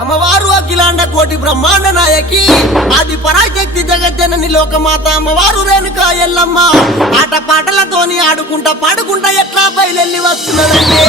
అమ్మవారు అఖిలాండ కోటి బ్రహ్మాండ నాయకి ఆది పరాశక్తి జగజ్జనని లోకమాత అమ్మవారు రేణుకా ఎల్లమ్మ ఆట పాటలతోని ఆడుకుంటా పాడుకుంటా ఎట్లా బయలెల్లి వస్తున్నదంటే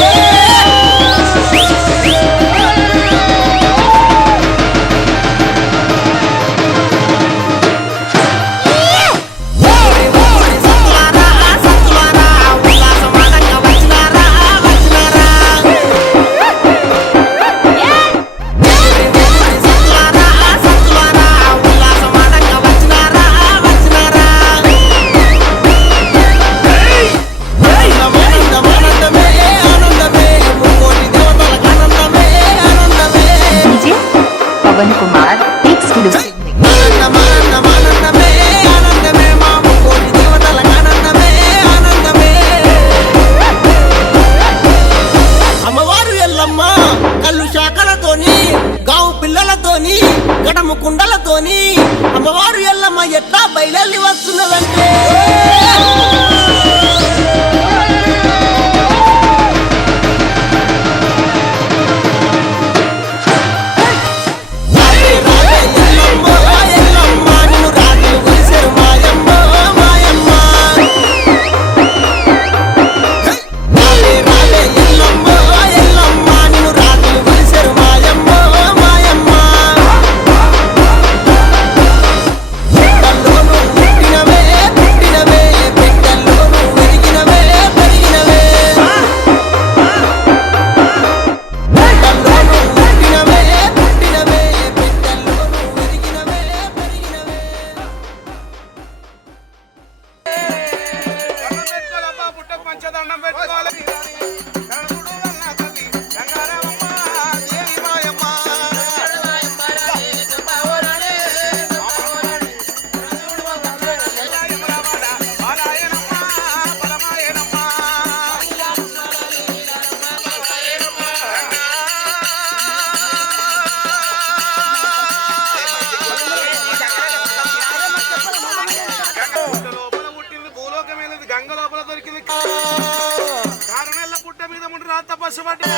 పసుపట్టు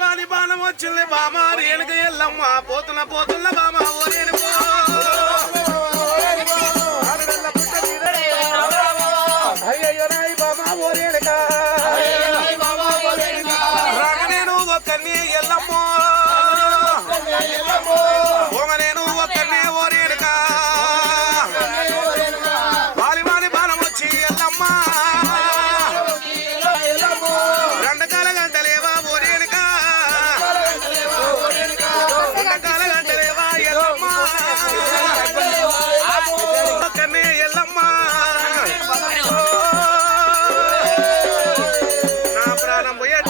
వాలి బాణం వచ్చింది బామ రేణుక ఎల్లమ్మ పోతున్న పోతున్న బామ ఓరేనుకో అయ్యయ్యో నాయి బామ ఓరేనుక రాగనేను ఒక్కనే ఎల్లమ్మ ఓమనేను ఒక్కనే ఓరేనుక వాలి బాణం వచ్చి ఎల్లమ్మ రెండకాల గంటలేవా ఓరేనుక రెండకాల గంటలేవా ఎల్లమ్మ ఒక్కనే ఎల్లమ్మ నా ప్రాణం పోయే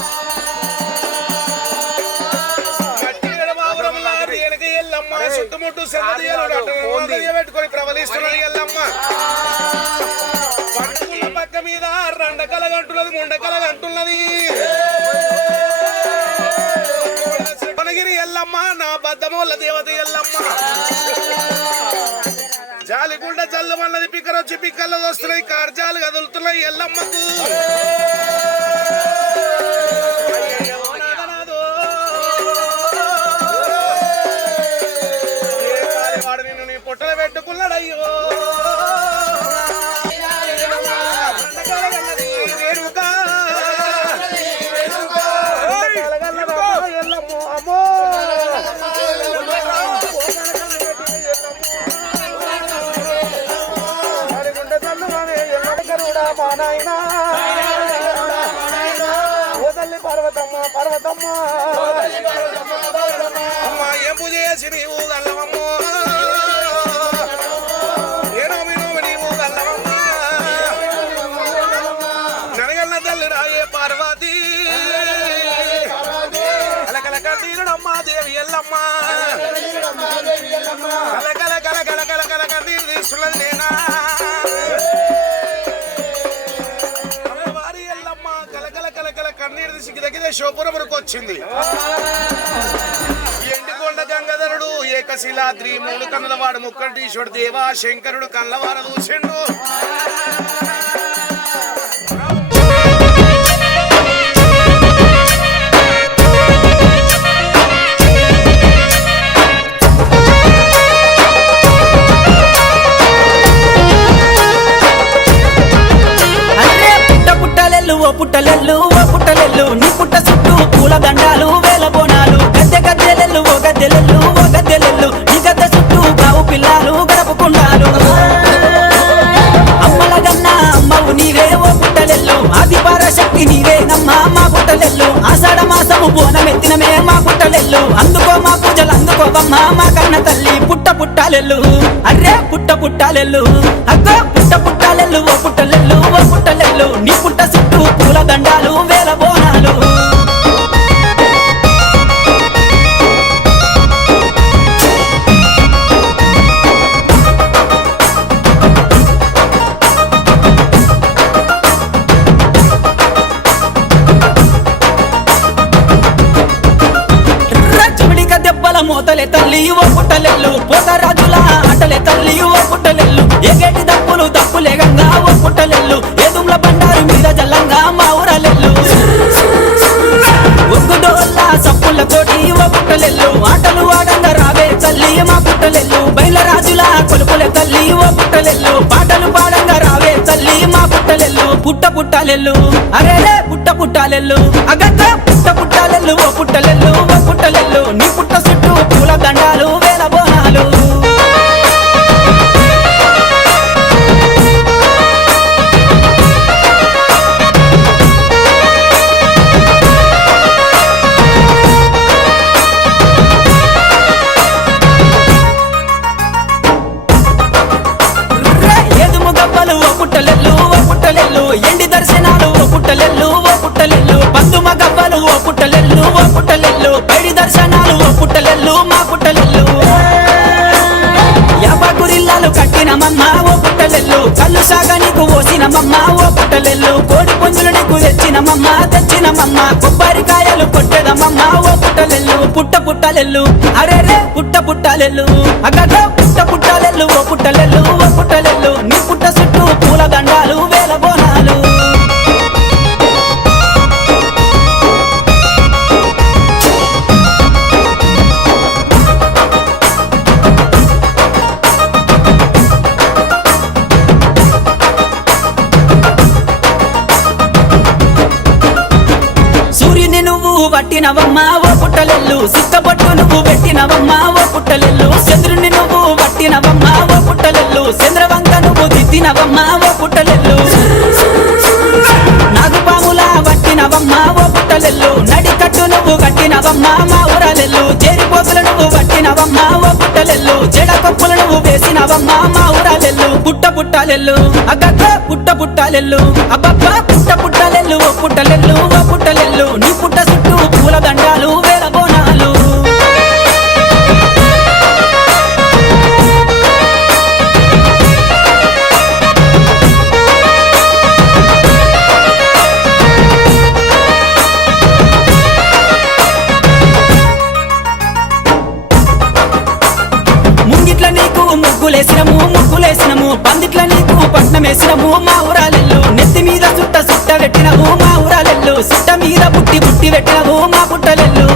ఎల్లమ్మ చుట్టుముట్టు పెట్టుకొని ప్రబలిస్తున్నది ఎల్లమ్మ పండుకున్న పక్క మీద రెండకల గంటున్నది ముండకల గంటున్నది కొనగిరి ఎల్లమ్మ నా బద్దమోళ్ళ దేవత ఎల్లమ్మ జాలిగుండ జల్లు అన్నది పిక్కరొచ్చి పిక్కల్లో వస్తున్నాయి కార్జాలు కదులుతున్నాయి ఎల్లమ్మకు వాడు నిన్ను నీ పొట్టలు పెట్టుకున్నాడయ్యో పర్వతమ్మ అమ్మ ఏం పూజ చేసి నీవు గల్లవమ్మో ఏనో నీవు గల్లవమ్మ ననగల్ల తల్లి రాయే పార్వతి కలకల కన్నీరుడమ్మ దేవి ఎల్లమ్మ కలకల కలకల కలకల కన్నీరు తీస్తున్నది నేనా కన్నీరు తీసి దగ్గర శోపురమునకు వచ్చింది ఎండికొండ గంగాధరుడు ఏకశిలాద్రి మూడు కన్నులవాడు ముక్కంటీశ్వరుడు దేవా శంకరుడు కళ్ళవార చూసిండు పుట్టలెల్లు ఓ పుట్టలెల్లు నీ పుట్ట చుట్టూ పూల దండాలు వేల బోనాలు గద్దె గద్దెలెల్లు ఓ గద్దెలెల్లు ఓ గద్దెలెల్లు నీ గద్దె చుట్టూ గావు పిల్లలు గడపుకుండాలు అమ్మల గన్నా అమ్మవు నీవే ఓ పుట్టలెల్లు ఆది పరాశక్తి నీవే నమ్మ మా పుట్టలెల్లు ఆషాఢ మాసము బోనమెత్తినమే మా పుట్టలెల్లు అందుకో మా పూజలు అందుకోవమ్మ మా కన్న తల్లి పుట్టాలెల్లు అర్రే పుట్టాలెల్లు అగ్గో పుట్టాలెల్లు ఓ పుట్టలెల్లు నీ పుట్ట చుట్టూ పూల దండాలు వేల బోనాలు మోతలే తల్లి ఓ పుట్టలెల్లు పోతరాజుల ఆటలే తల్లి ఓ పుట్టలెల్లు ఎగేటి దప్పులే గంగా ఓ పుట్టలెల్లు ఏదుమ్ల బండారు మీద జల్లంగా మా ఊరలెల్లు ఒగ్గుడోళ్ళ సప్పులతోటి ఓ పుట్టలెల్లు ఆటలు ఆడంగా రావే తల్లి మా పుట్టలెల్లు బయలరాజుల కొలుపులే తల్లి ఓ పుట్టలెల్లు పాటలు పాడంగా రావే తల్లి మా పుట్టలెల్లు పుట్టాలెల్లు అరేరే పుట్టాలెల్లు అగత్త పుట్టాలెల్లు ఓ పుట్టలెల్లు నీ పుట్ట చుట్టూ పూల దండాలు వేల బోనాలు ఏదుము గబ్బలు ఓ పుట్టలెల్లు ఎండి దర్శనాలు ఓ పుట్టలెల్లు పందుమ గబ్బలు ఓ పుట్టలెల్లు బయడి దర్శనాలు ఓ పుట్టలెల్లు మా పుట్టలెల్లు యాపకురిల్లాలు కట్టినమమ్మ ఓ పుట్టలెల్లు కళ్ళు సాగనీకు ఓసినమమ్మ ఓ పుట్టలెల్లు కోడి పుంజులు నీకు తెచ్చినమమ్మ కొబ్బరికాయలు కొట్టెదమమ్మ ఓ పుట్టలెల్లు పుట్టలెల్లు అరేరే పుట్టలెల్లు అగట పుట్టలెల్లు ఓ పుట్టలెల్లు నీ పుట్ట చుట్టూ పూల దండాలు వేల బోనాలు వట్టినవమ్మా ఓ పుట్టలెల్లు సిక్కబొట్టు నువ్వు పెట్టినవమ్మా ఓ పుట్టలెల్లు చంద్రుని నువ్వు వట్టినవమ్మా ఓ పుట్టలెల్లు చంద్రవంక నువ్వు దిద్దినవమ్మా ఓ పుట్టలెల్లు నాగుపాముల వట్టినవమ్మా ఓ పుట్టలెల్లు నడికట్టు నువ్వు కట్టినవమ్మా మా ఊరాలెల్లు చేరిపోతులు నువ్వు వట్టినవమ్మా ఓ పుట్టలెల్లు చెడకొప్పులు నువ్వు వేసినవమ్మా మా ఊరాలెల్లు పుట్ట పుట్టాలెల్లు అగ్గక్క పుట్ట పుట్టాలెల్లు అబ్బబ్బ పుట్ట పుట్టాలెల్లు ఓ పుట్టలెల్లు ఓ పుట్టలెల్లు నీ పుట్ట చుట్టూ పూల దండాలు వేల బోనాలు ముంగిట్ల నీకు ముగ్గులేసినము పందిట్ల నీకు పట్నమేసినము మా ఊరాలెల్లు నెత్తి మీద సుట్ట పెట్టినవు మా ఊరాలెల్లు సుట్ట మీద పుట్టి పెట్టినవు మా పుట్టలెల్లు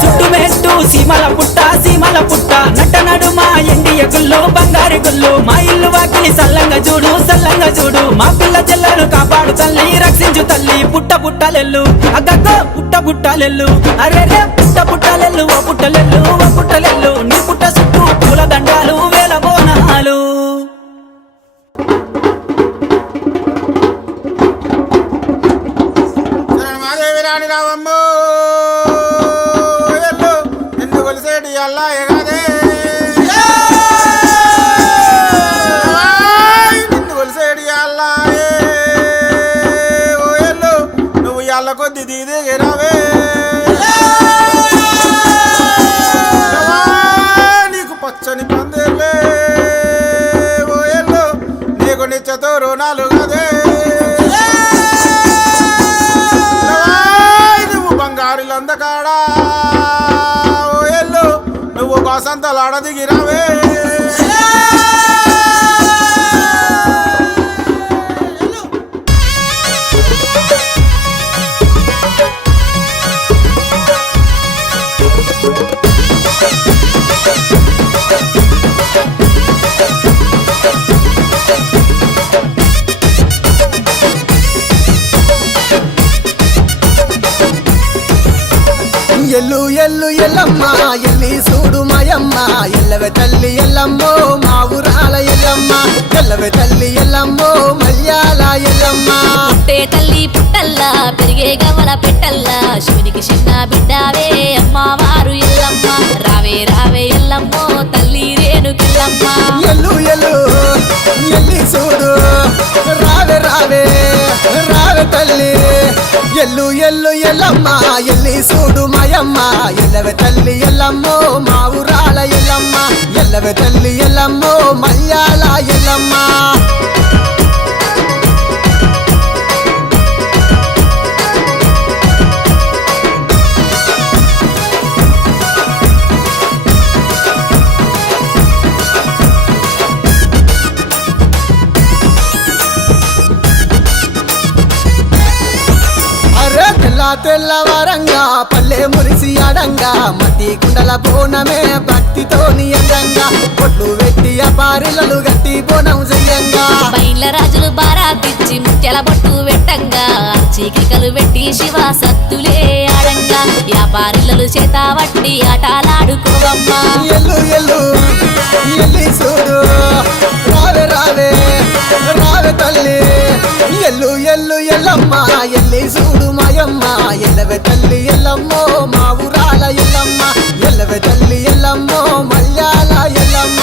సుట్టుమేట్టు సీమల పుట్ట నట్ట నడుమ ఎండియ గుళ్ళు బంగారు గుళ్ళు మా ఇల్లు వాకిలి సల్లంగా చూడు మా పిల్ల చెల్లెలు కాపాడు తల్లి రక్షించు తల్లి పుట్ట పుట్టాలెల్లు అగ్గక్క పుట్ట పుట్టాలెల్లు అరే పుట్ట పుట్టాలెల్లు ఓ పుట్టలెల్లు నీ పుట్ట చుట్టూ పూల దండాలు వేల బోనాలు మాదేవి రాణి రావమ్మో ఎల్లు నిన్ను కొలిసేటి అల్లా ఎగాదే నిన్ను కొలిసేటి అల్లా ఓ ఎల్లు నువ్వు ఎల్ల కొద్ది దిగిరావే నీకు పచ్చని పందిర్లే ఓ ఎల్లు నీకు నిత్యతో రుణాలు కదే లందకాడా ఓ ఎల్లు నువ్వు బాసంతలాడ దిగిరావే ఎల్లు ఎల్లు ఎల్లమ్మ ఎల్లి చూడు మాయమ్మ ఎల్లవే తల్లి ఎల్లమ్మో మా ఊరాల ఎల్లమ్మ ఎల్లవే తల్లి ఎల్లమ్మో మల్యాల ఎల్లమ్మ పుట్టే తల్లి పుట్టల్లా పెరిగే గవల పెట్టల్లా శివునికి చిన్న బిడ్డావే అమ్మవారు ఎల్లమ్మ రావే ఎల్లమ్మో తల్లి రేణుకెల్లమ్మ ఎల్లు ఎల్లు ఎల్లి చూడు రావే తల్లి ఎల్లు ఎల్లు ఎల్లమ్మ ఎల్లి చూడు మాయమ్మ ఎల్లవే తల్లి ఎల్లమ్మో మా ఊరాల ఎల్లమ్మ ఎల్లవే తల్లి ఎల్లమ్మో మల్యాల ఎల్లమ్మ తెల్లవారంగా పల్లె మురిసి అడంగా మట్టి కుండల బోనమే భక్తితోని అందంగా పొట్లు వెట్టి అపారిలలు గట్టి బోనం చెయ్యంగా బయళ్ళ రాజులు బారాతిచ్చి ముత్యాల బొట్టు పెట్టంగా చీకికలు పెట్టి శివ సత్తులే ఆడంగా వ్యాపారిలలు చేత వట్టి ఆటలాడుకోవమ్మా ఎల్లు ఎల్లు ఎల్లి చూడు రావే తల్లి ఎల్లు ఎల్లు ఎల్లమ్మ ఎల్లి చూడు మాయమ్మ ఎల్లవే తల్లి ఎల్లమ్మో మా ఊరాల ఎల్లమ్మ ఎల్లవే తల్లి ఎల్లమ్మో మల్యాల ఎల్లమ్మ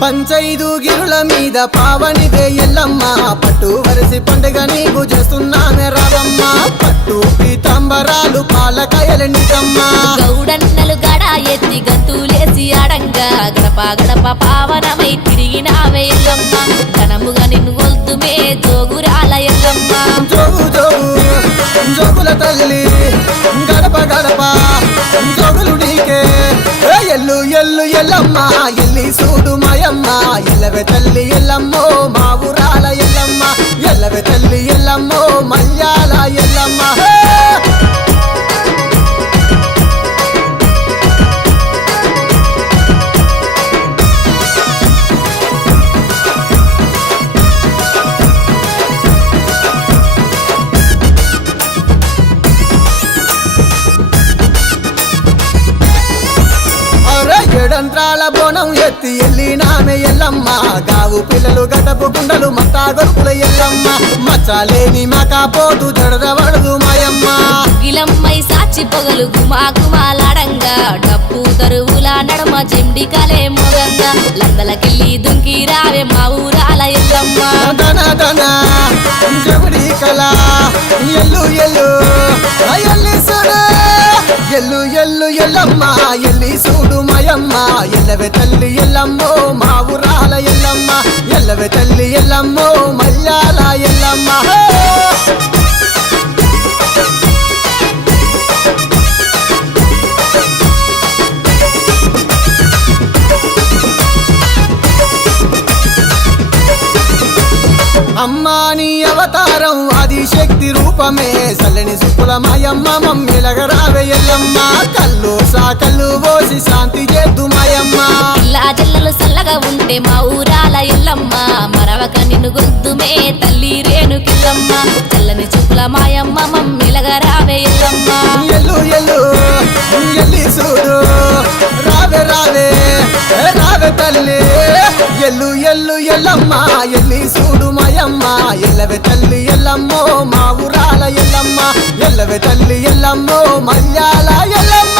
పంచైదు గిరుల మీద పావనిదే ఎల్లమ్మ పట్టు వరిసి పండుగ నీకు చేస్తున్నానే రావమ్మ పట్టు పీతాంబరాలు పాలకాయల నిజమ్మ గౌడన్నలు గడ ఎత్తి గంతులేసి ఆడంగా గడప పావనమై తిరిగినావే ఎల్లమ్మ ఘనముగా నిన్ను గొల్తుమే జోగురాల ఎల్లమ్మ జోగుల తల్లి గడప జోగులు నీకే ఎల్లు ఎల్లు ఎల్లమ్మ ఎల్లి చూడు మాయమ్మ ఎల్లవే తల్లి ఎల్లమ్మో మా ఊరాల ఎల్లమ్మ ఎల్లవే తల్లి ఎల్లమ్మో మల్యాల ఎల్లమ్మ తంత్రాల బోనం ఎత్తి ఎల్లినామె ఎల్లమ్మ గావు పిల్లలు గటపు గుండలు మత్తా గొరుకుల ఎల్లమ్మ మచ్చలేని మకాపోతు జడదవడదు మాయమ్మ గిలమ్మై సాచి పొగలు గుమా గుమాలాడంగా డప్పు తరువుల నడమ చెండికలే మొగంగా లందలకెళ్ళి దుంకి రావే మా ఊరాల ఎల్లమ్మ దన దన జమిడి కళ ఎల్లు ఎల్లు ఎల్లి చూడు ఎల్లు ఎల్లు ఎల్లమ్మ ఎల్లి చూడు మాయమ్మ ఎల్లవే తల్లి ఎల్లమ్మో మా ఊరాల ఎల్లమ్మ ఎల్లవే తల్లి ఎల్లమ్మో మల్యాల ఎల్లమ్మ అమ్మా నీ అవతారం ఆది శక్తి రూపమే సల్లని సుక్కుల మాయమ్మ మమ్మిలగరావే ఎల్లమ్మ కళ్ళు సాకళ్ళు పోసి శాంతి చేద్దు మాయమ్మ ఇలా జల్లలు సల్లగా ఉంటే మా ఊరాల ఎల్లమ్మ మరవక నిన్ను గొంతుమే తల్లి రేణుకిల్లమ్మ చల్లని చుక్కుల మాయమ్మ మమ్మిలగా రావే ఎల్లమ్మ ఎల్లు ఎల్లు ఎల్లి చూడు రావే రావే రావే తల్లి ఎల్లు ఎల్లు ఎల్లమ్మ ఎల్లి చూడు మాయమ్మ ఎల్లవే తల్లి ఎల్లమ్మో మా ఊరాల ఎల్లమ్మ ఎల్లవే తల్లి ఎల్లమ్మో మల్యాల ఎల్లమ్మ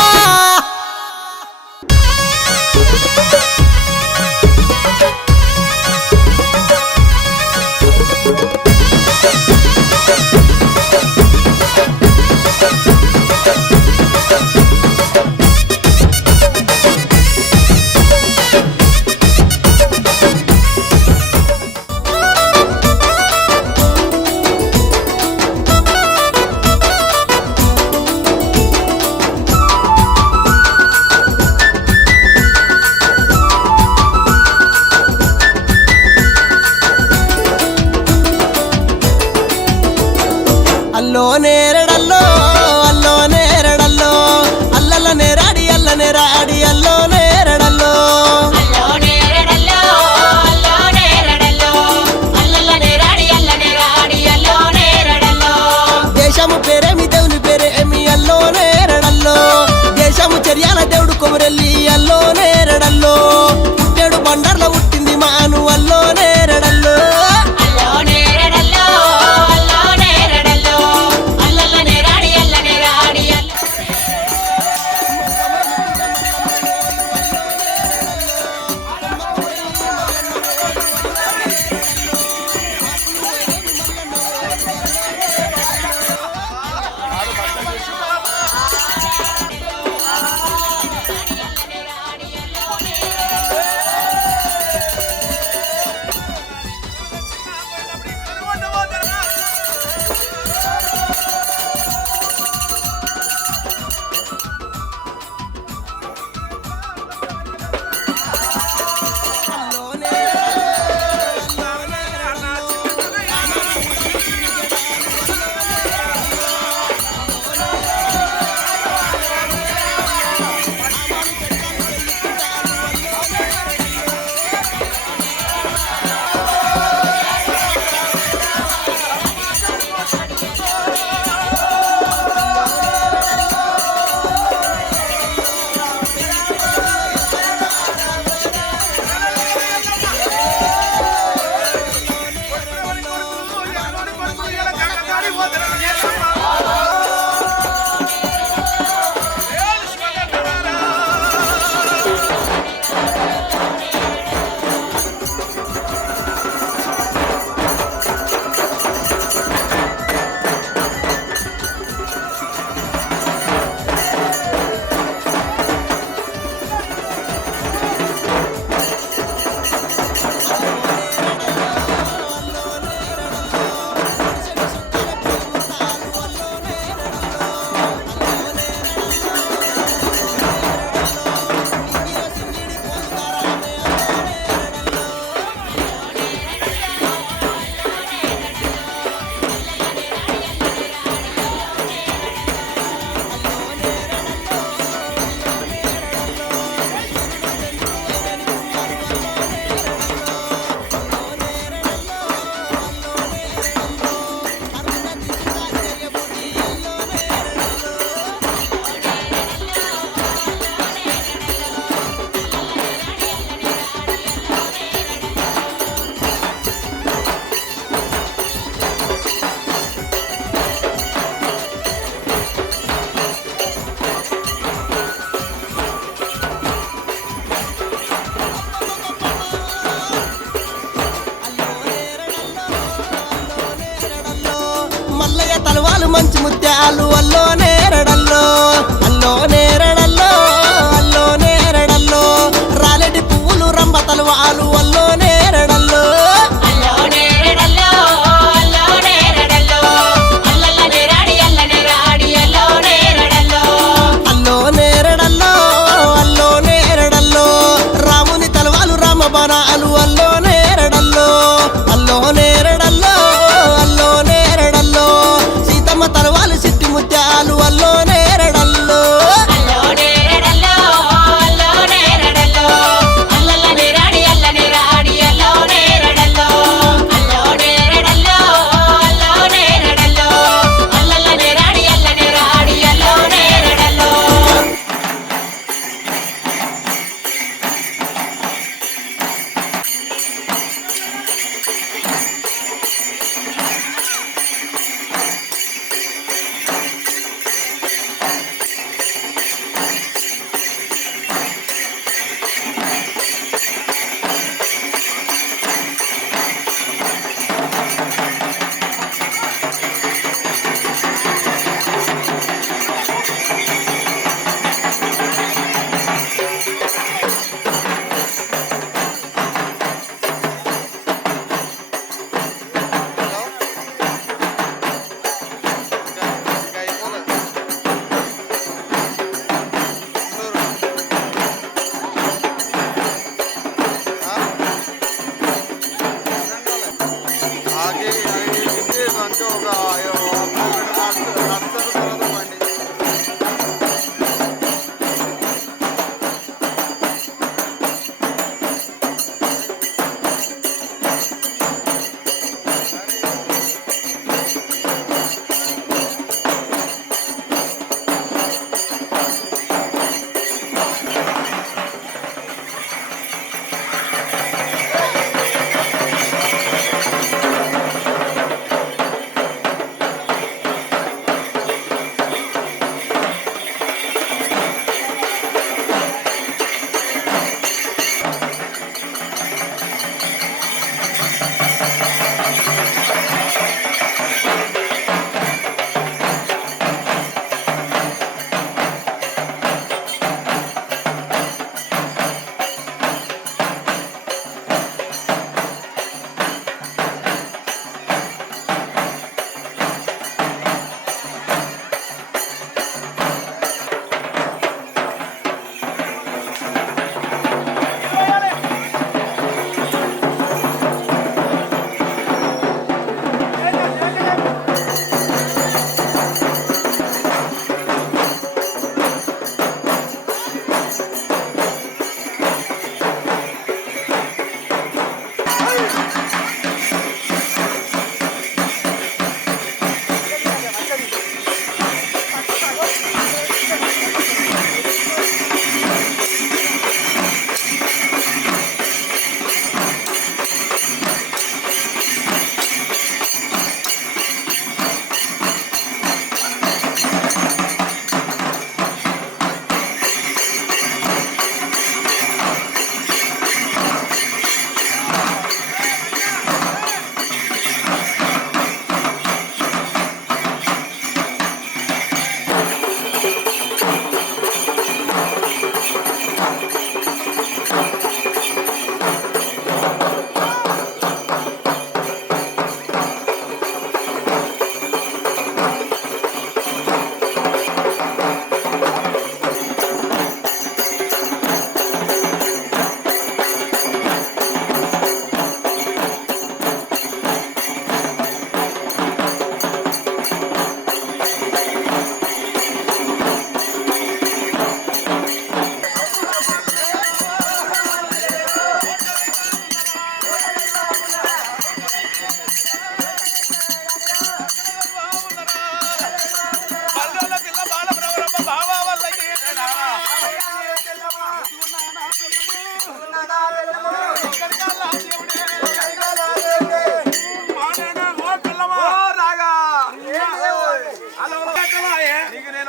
ముత్యాలు అల్లో నేరడల్లో అల్లో నేరడల్లో అల్లో నేరడల్లో రాలెడి పువ్వులు రంబ తలవాలు అల్లో నేరడల్లో అల్లో నేరడల్లో అల్లో నేరడల్లో అల్లల్లనే రాడి అల్లనే రాడి అల్లో నేరడల్లో అల్లో నేరడల్లో అల్లో నేరడల్లో రాముని తలవాలు రామ బాణాలు అల్లో నేరడల్లో అల్లో నేరడల్లో అల్లో నేరడల్లో సీతమ్మ తలవాలు సిట్టి ముత్యాలు అల్లో నేరడల్లో అల్లో నేరడల్లో అల్లో నేరడల్లో అల్లల్లనే రాడి అల్లనే రాడి అల్లో నేరడల్లో అల్లో నేరడల్లో అల్లో నేరడల్లో అల్లల్లనే రాడి అల్లనే రాడి అల్లో నేరడల్లో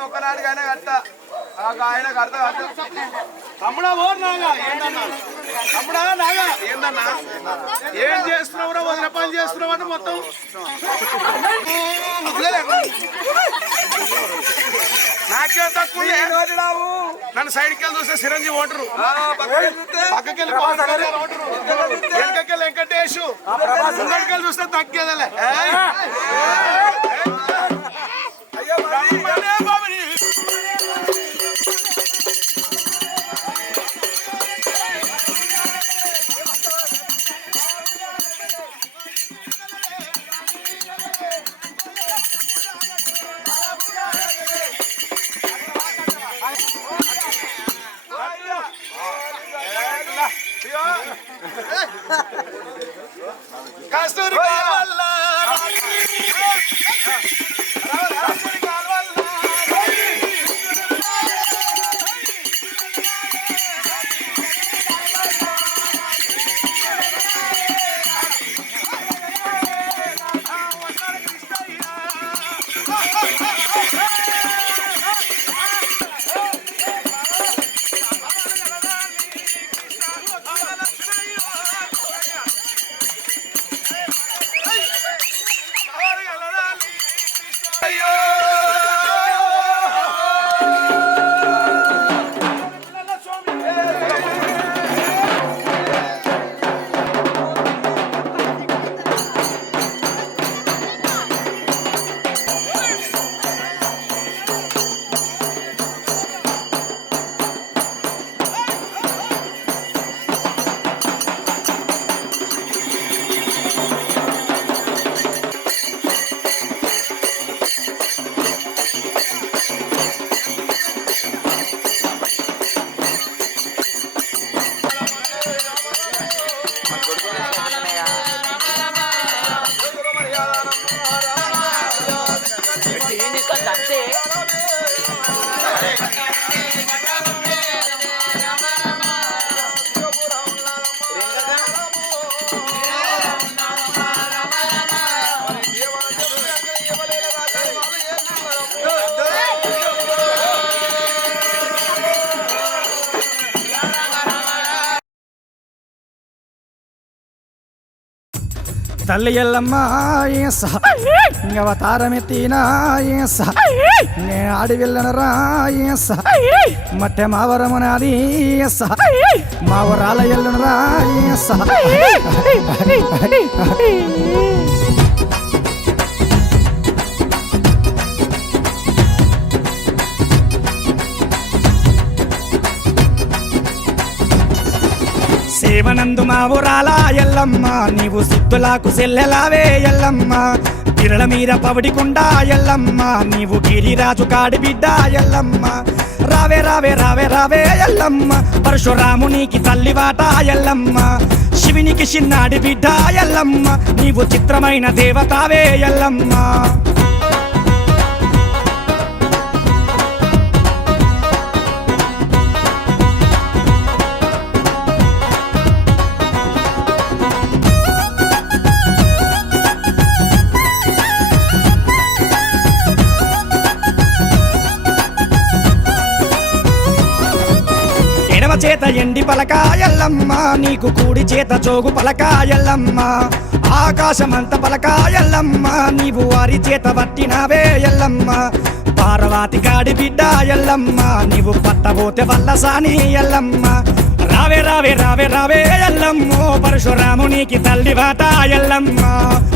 ఒకనాడికైనా కట్ట ఆయనకు అర్థం తమ్ముడా ఓ నాగా ఏంటన్నా తమ్ముడా నాగా ఏంటన్నా ఏం చేస్తున్నావురా వదిన పని చేస్తున్నావు అంటే మొత్తం నాకేం తక్కువ నన్ను సైడ్కి వెళ్ళి చూస్తే చిరంజీవి ఓటరు పక్కకి వెళ్ళి పవన్ కళ్యాణ్ ఓటరు వెనకకి వెళ్ళి వెంకటేష్ ముందరికి వెళ్ళి చూస్తే తగ్గేదలే కస్తూరి కావాల తల్లి ఎల్లమ్మ ఏస అవతారమెత్తిన ఏస నేను ఆడి వెళ్ళనరా ఏస మట్టె మావరమునాది ఏస మావరాల ఎల్లనరా ఏస సేవనందు మా ఊరాల ఎల్లమ్మ నీవు సిద్ధులకు సెల్లెలావే ఎల్లమ్మ గిరల మీద పవడికుండా ఎల్లమ్మ నీవు గిరిరాజు కాడి బిడ్డ ఎల్లమ్మ రావే రావే రావే రావే ఎల్లమ్మ పరశురామునికి తల్లివాట ఎల్లమ్మ శివునికి చిన్నాడి బిడ్డ ఎల్లమ్మ నీవు చిత్రమైన దేవతావే ఎల్లమ్మ చేత ఎండి పలకాయల్లమ్మ నీకు కూడి చేత చోగు పలకాయల్లమ్మ ఆకాశమంత పలకాయల్లమ్మ నీవు వారి చేత పట్టినవే ఎల్లమ్మ పార్వతి కాడి బిడ్డ ఎల్లమ్మ నీవు పట్టబోతే వల్లసాని ఎల్లమ్మ రావే రావే రావే రావే ఎల్లమ్మో పరశురామునికి తల్లివాట ఎల్లమ్మ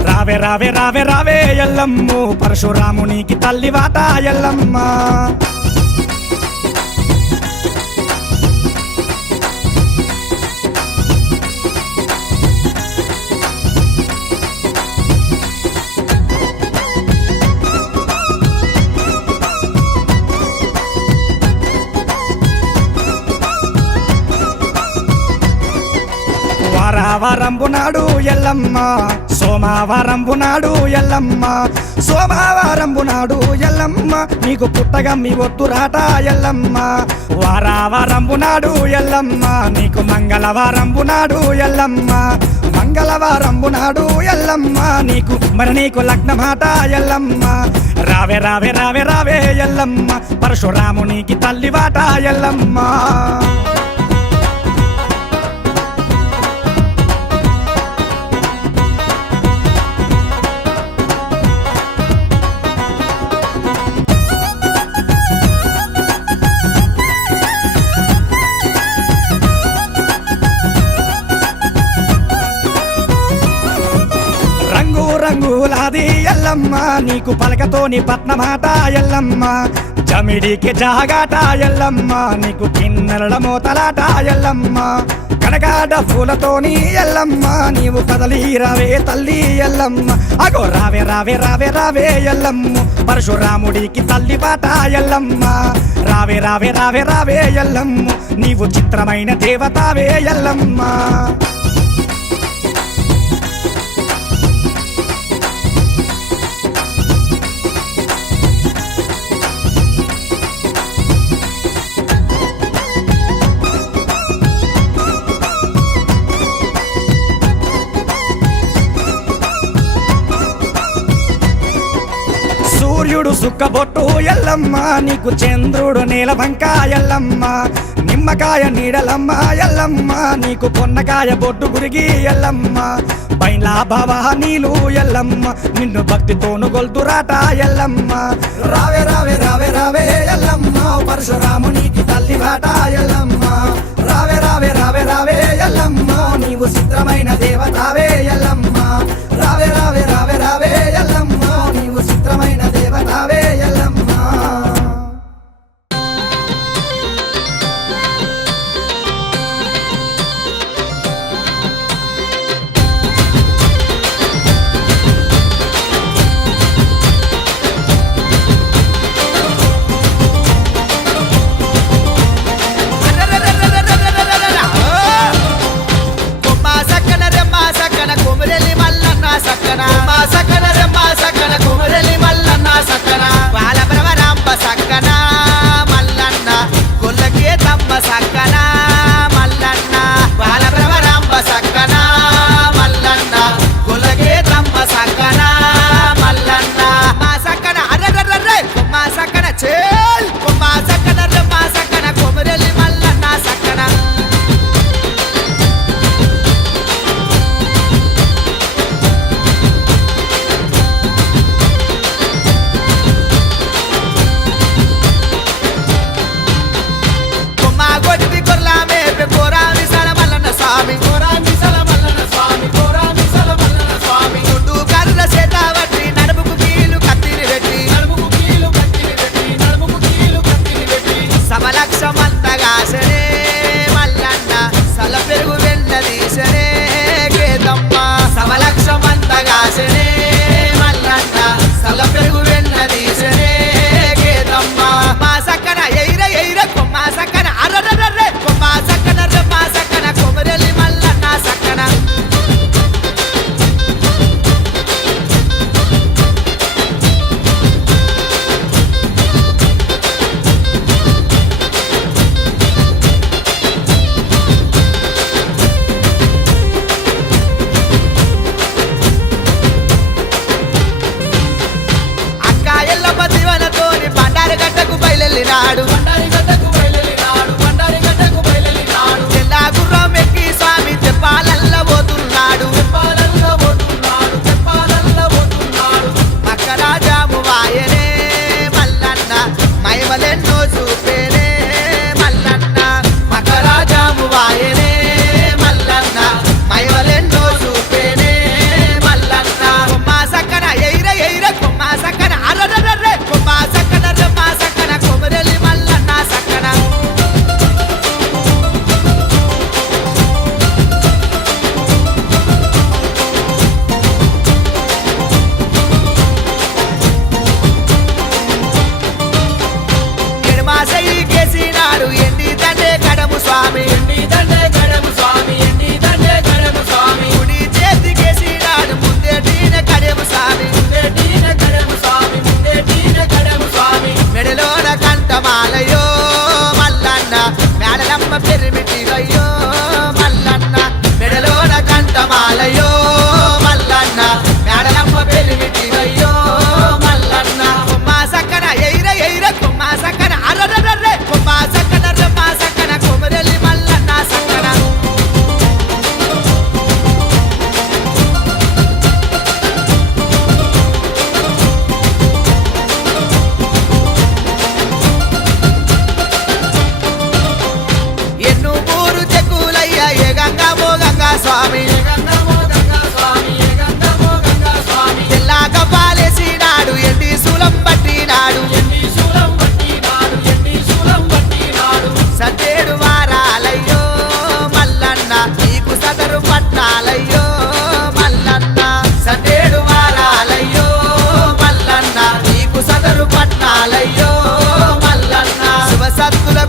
రావే రావే రావే రావే ఎల్లమ్మో పరశురామునికి తల్లివాట ఎల్లమ్మ వారావారంబు నాడు ఎల్లమ్మ సోమవారంబు నాడు ఎల్లమ్మ సోమవారంబు నాడు ఎల్లమ్మ నీకు పుట్టగమ్మి ఒత్తురాట ఎల్లమ్మ వారావారంబు నాడు ఎల్లమ్మ నీకు మంగళవారంబు నాడు ఎల్లమ్మ మంగళవారంబు నాడు ఎల్లమ్మ నీకు మరి నీకు లగ్నమాట ఎల్లమ్మ రావే రావే రావే రావే ఎల్లమ్మ పరశురామునికి తల్లివాట ఎల్లమ్మ ఎల్లమ్మ నీకు పలకతోని పట్నమాట ఎల్లమ్మ చమిడికి జాగాట ఎల్లమ్మ నీకు కిన్నెరల మోతలాట ఎల్లమ్మ కనకాడ పూలతోని ఎల్లమ్మ నీవు కదలి రావే తల్లి ఎల్లమ్మ అగో రావే రావే రావే రావే ఎల్లమ్మ పరశురాముడికి తల్లి పాట ఎల్లమ్మ రావే రావే రావే రావే ఎల్లమ్మ నీవు చిత్రమైన దేవతావే ఎల్లమ్మ సూర్యుడు సుక్కబొట్టు ఎల్లమ్మ నీకు చంద్రుడు నీలవంక ఎల్లమ్మ నిమ్మకాయ నీడలమ్మ ఎల్లమ్మ నీకు పొన్నకాయ బొట్టు గురిగి ఎల్లమ్మ పైలా భవానీలు ఎల్లమ్మ నిన్ను భక్తితోను గొల్తురాట ఎల్లమ్మ రావే రావే రావే రావే ఎల్లమ్మ పరశురామునికి తల్లి బాట ఎల్లమ్మ రావే రావే రావే రావే ఎల్లమ్మ నీవు చిత్రమైన దేవతావే ఎల్లమ్మ రావే రావే రావే రావే ఎల్లమ్మ నీవు చిత్రమైన దేవతావే ఎల్లమ్మ కొమ్మ సక్కన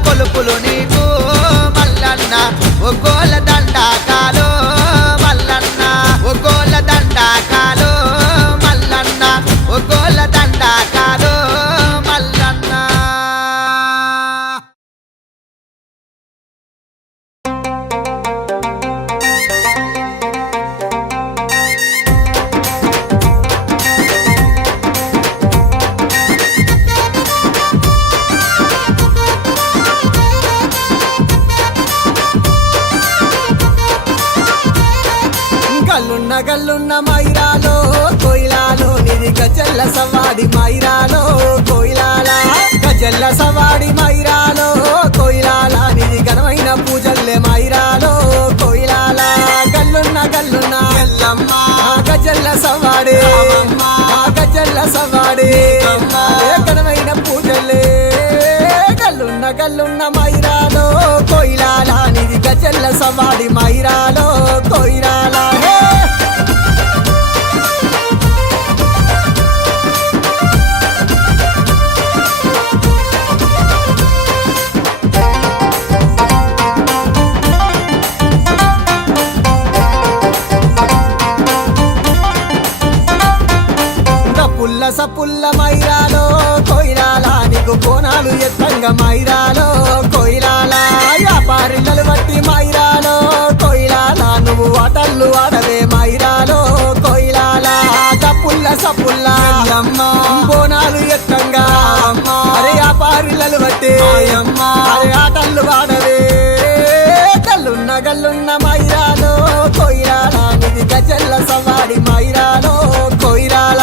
కొలుపులు నీకు మల్లన్న ఒగ్గోల దండాకాలు మల్లన్న ఒగ్గోల దండాకాలు మల్లన్న ఒగ్గోల దండాకాలు మల్లన్న. గల్లున్న మైరాలో కోయిలాలో నిది గజల్ల సవాడి మైరాలో కోయిలాల గజల్ల సవాడి మైరాలో కోయిలాల నిది ఘనమైన పూజల్లే మైరాలో కోయిలాల గల్లున్న ఎల్లమ్మ గజల్ల సవాడి గజల్ల సవాడి ఘనమైన పూజల్లే గల్లున్న మైరాలో కోయిలాల నిది గజల్ల సవాడి మైరాలో కోయిలాల. సపుల్ల మైరాలో కోయిలాల నీకు కోనాలు ఎత్తంగా మైరాలో కోయిలాల వ్యాపారిల్లలు బట్టి మైరాలో కోయిలాల నువ్వు ఆటలు ఆడవే మైరాలో కోయిలాల తప్పుల్ల సపుల్ల బోనాలు ఎత్తంగా అరే వ్యాపారిల్లలు బట్టి అరే ఆటలు ఆడవే గల్లున్న మైరాలో కోయిలాల నిది గజల్ల సవాడి మైరాలో కోయిలాల.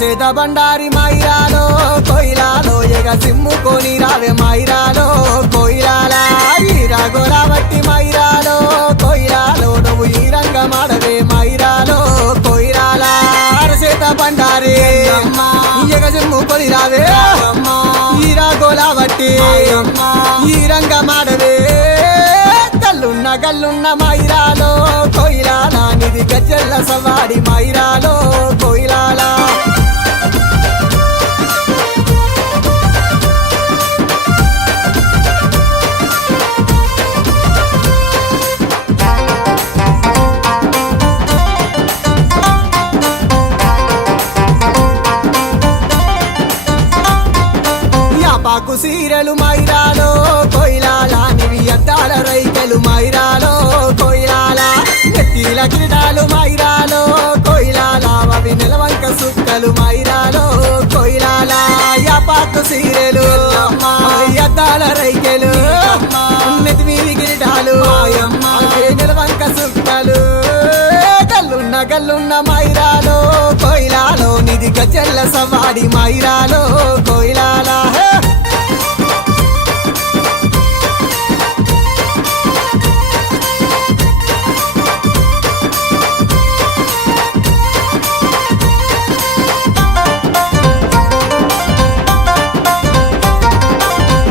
సేద బండారి మైరాలో కోయిలాలో ఎగ సిమ్ముకొని రావే మైరాలో కోయిలాల ఈరా గోరావట్టి మైరాలో కోయిలాలో నువ్వు ఈ రంగమాడవే మైరాలో కోయిలాల సేద బండారి ఎగ సిమ్ముకొని రావే ఈరా గోరావట్టి ఈ రంగమాడవే గల్లున్న మైరాలో కోయిలాల నిది గజల్ల సవాడి మైరాలో కోయిలాల. పాకు సీరలు మైరాలో కోయిలాల నివి అద్దాల రైకెలు మైరాలో కోయిలాల నెత్తిల కిరీటాలు మైరాలో కోయిలాల అవి నిలవంక సుక్కలు మైరాలో కోయిలాల పాకు సీరలు అద్దాల రైకెలు నెత్తి మీది కిరీటాలు నిలవంక సుక్కలు గల్లున్న మైరాలో కోయిలాలో నిది గజల్ల సవాడి మైరాలో కోయిలాల.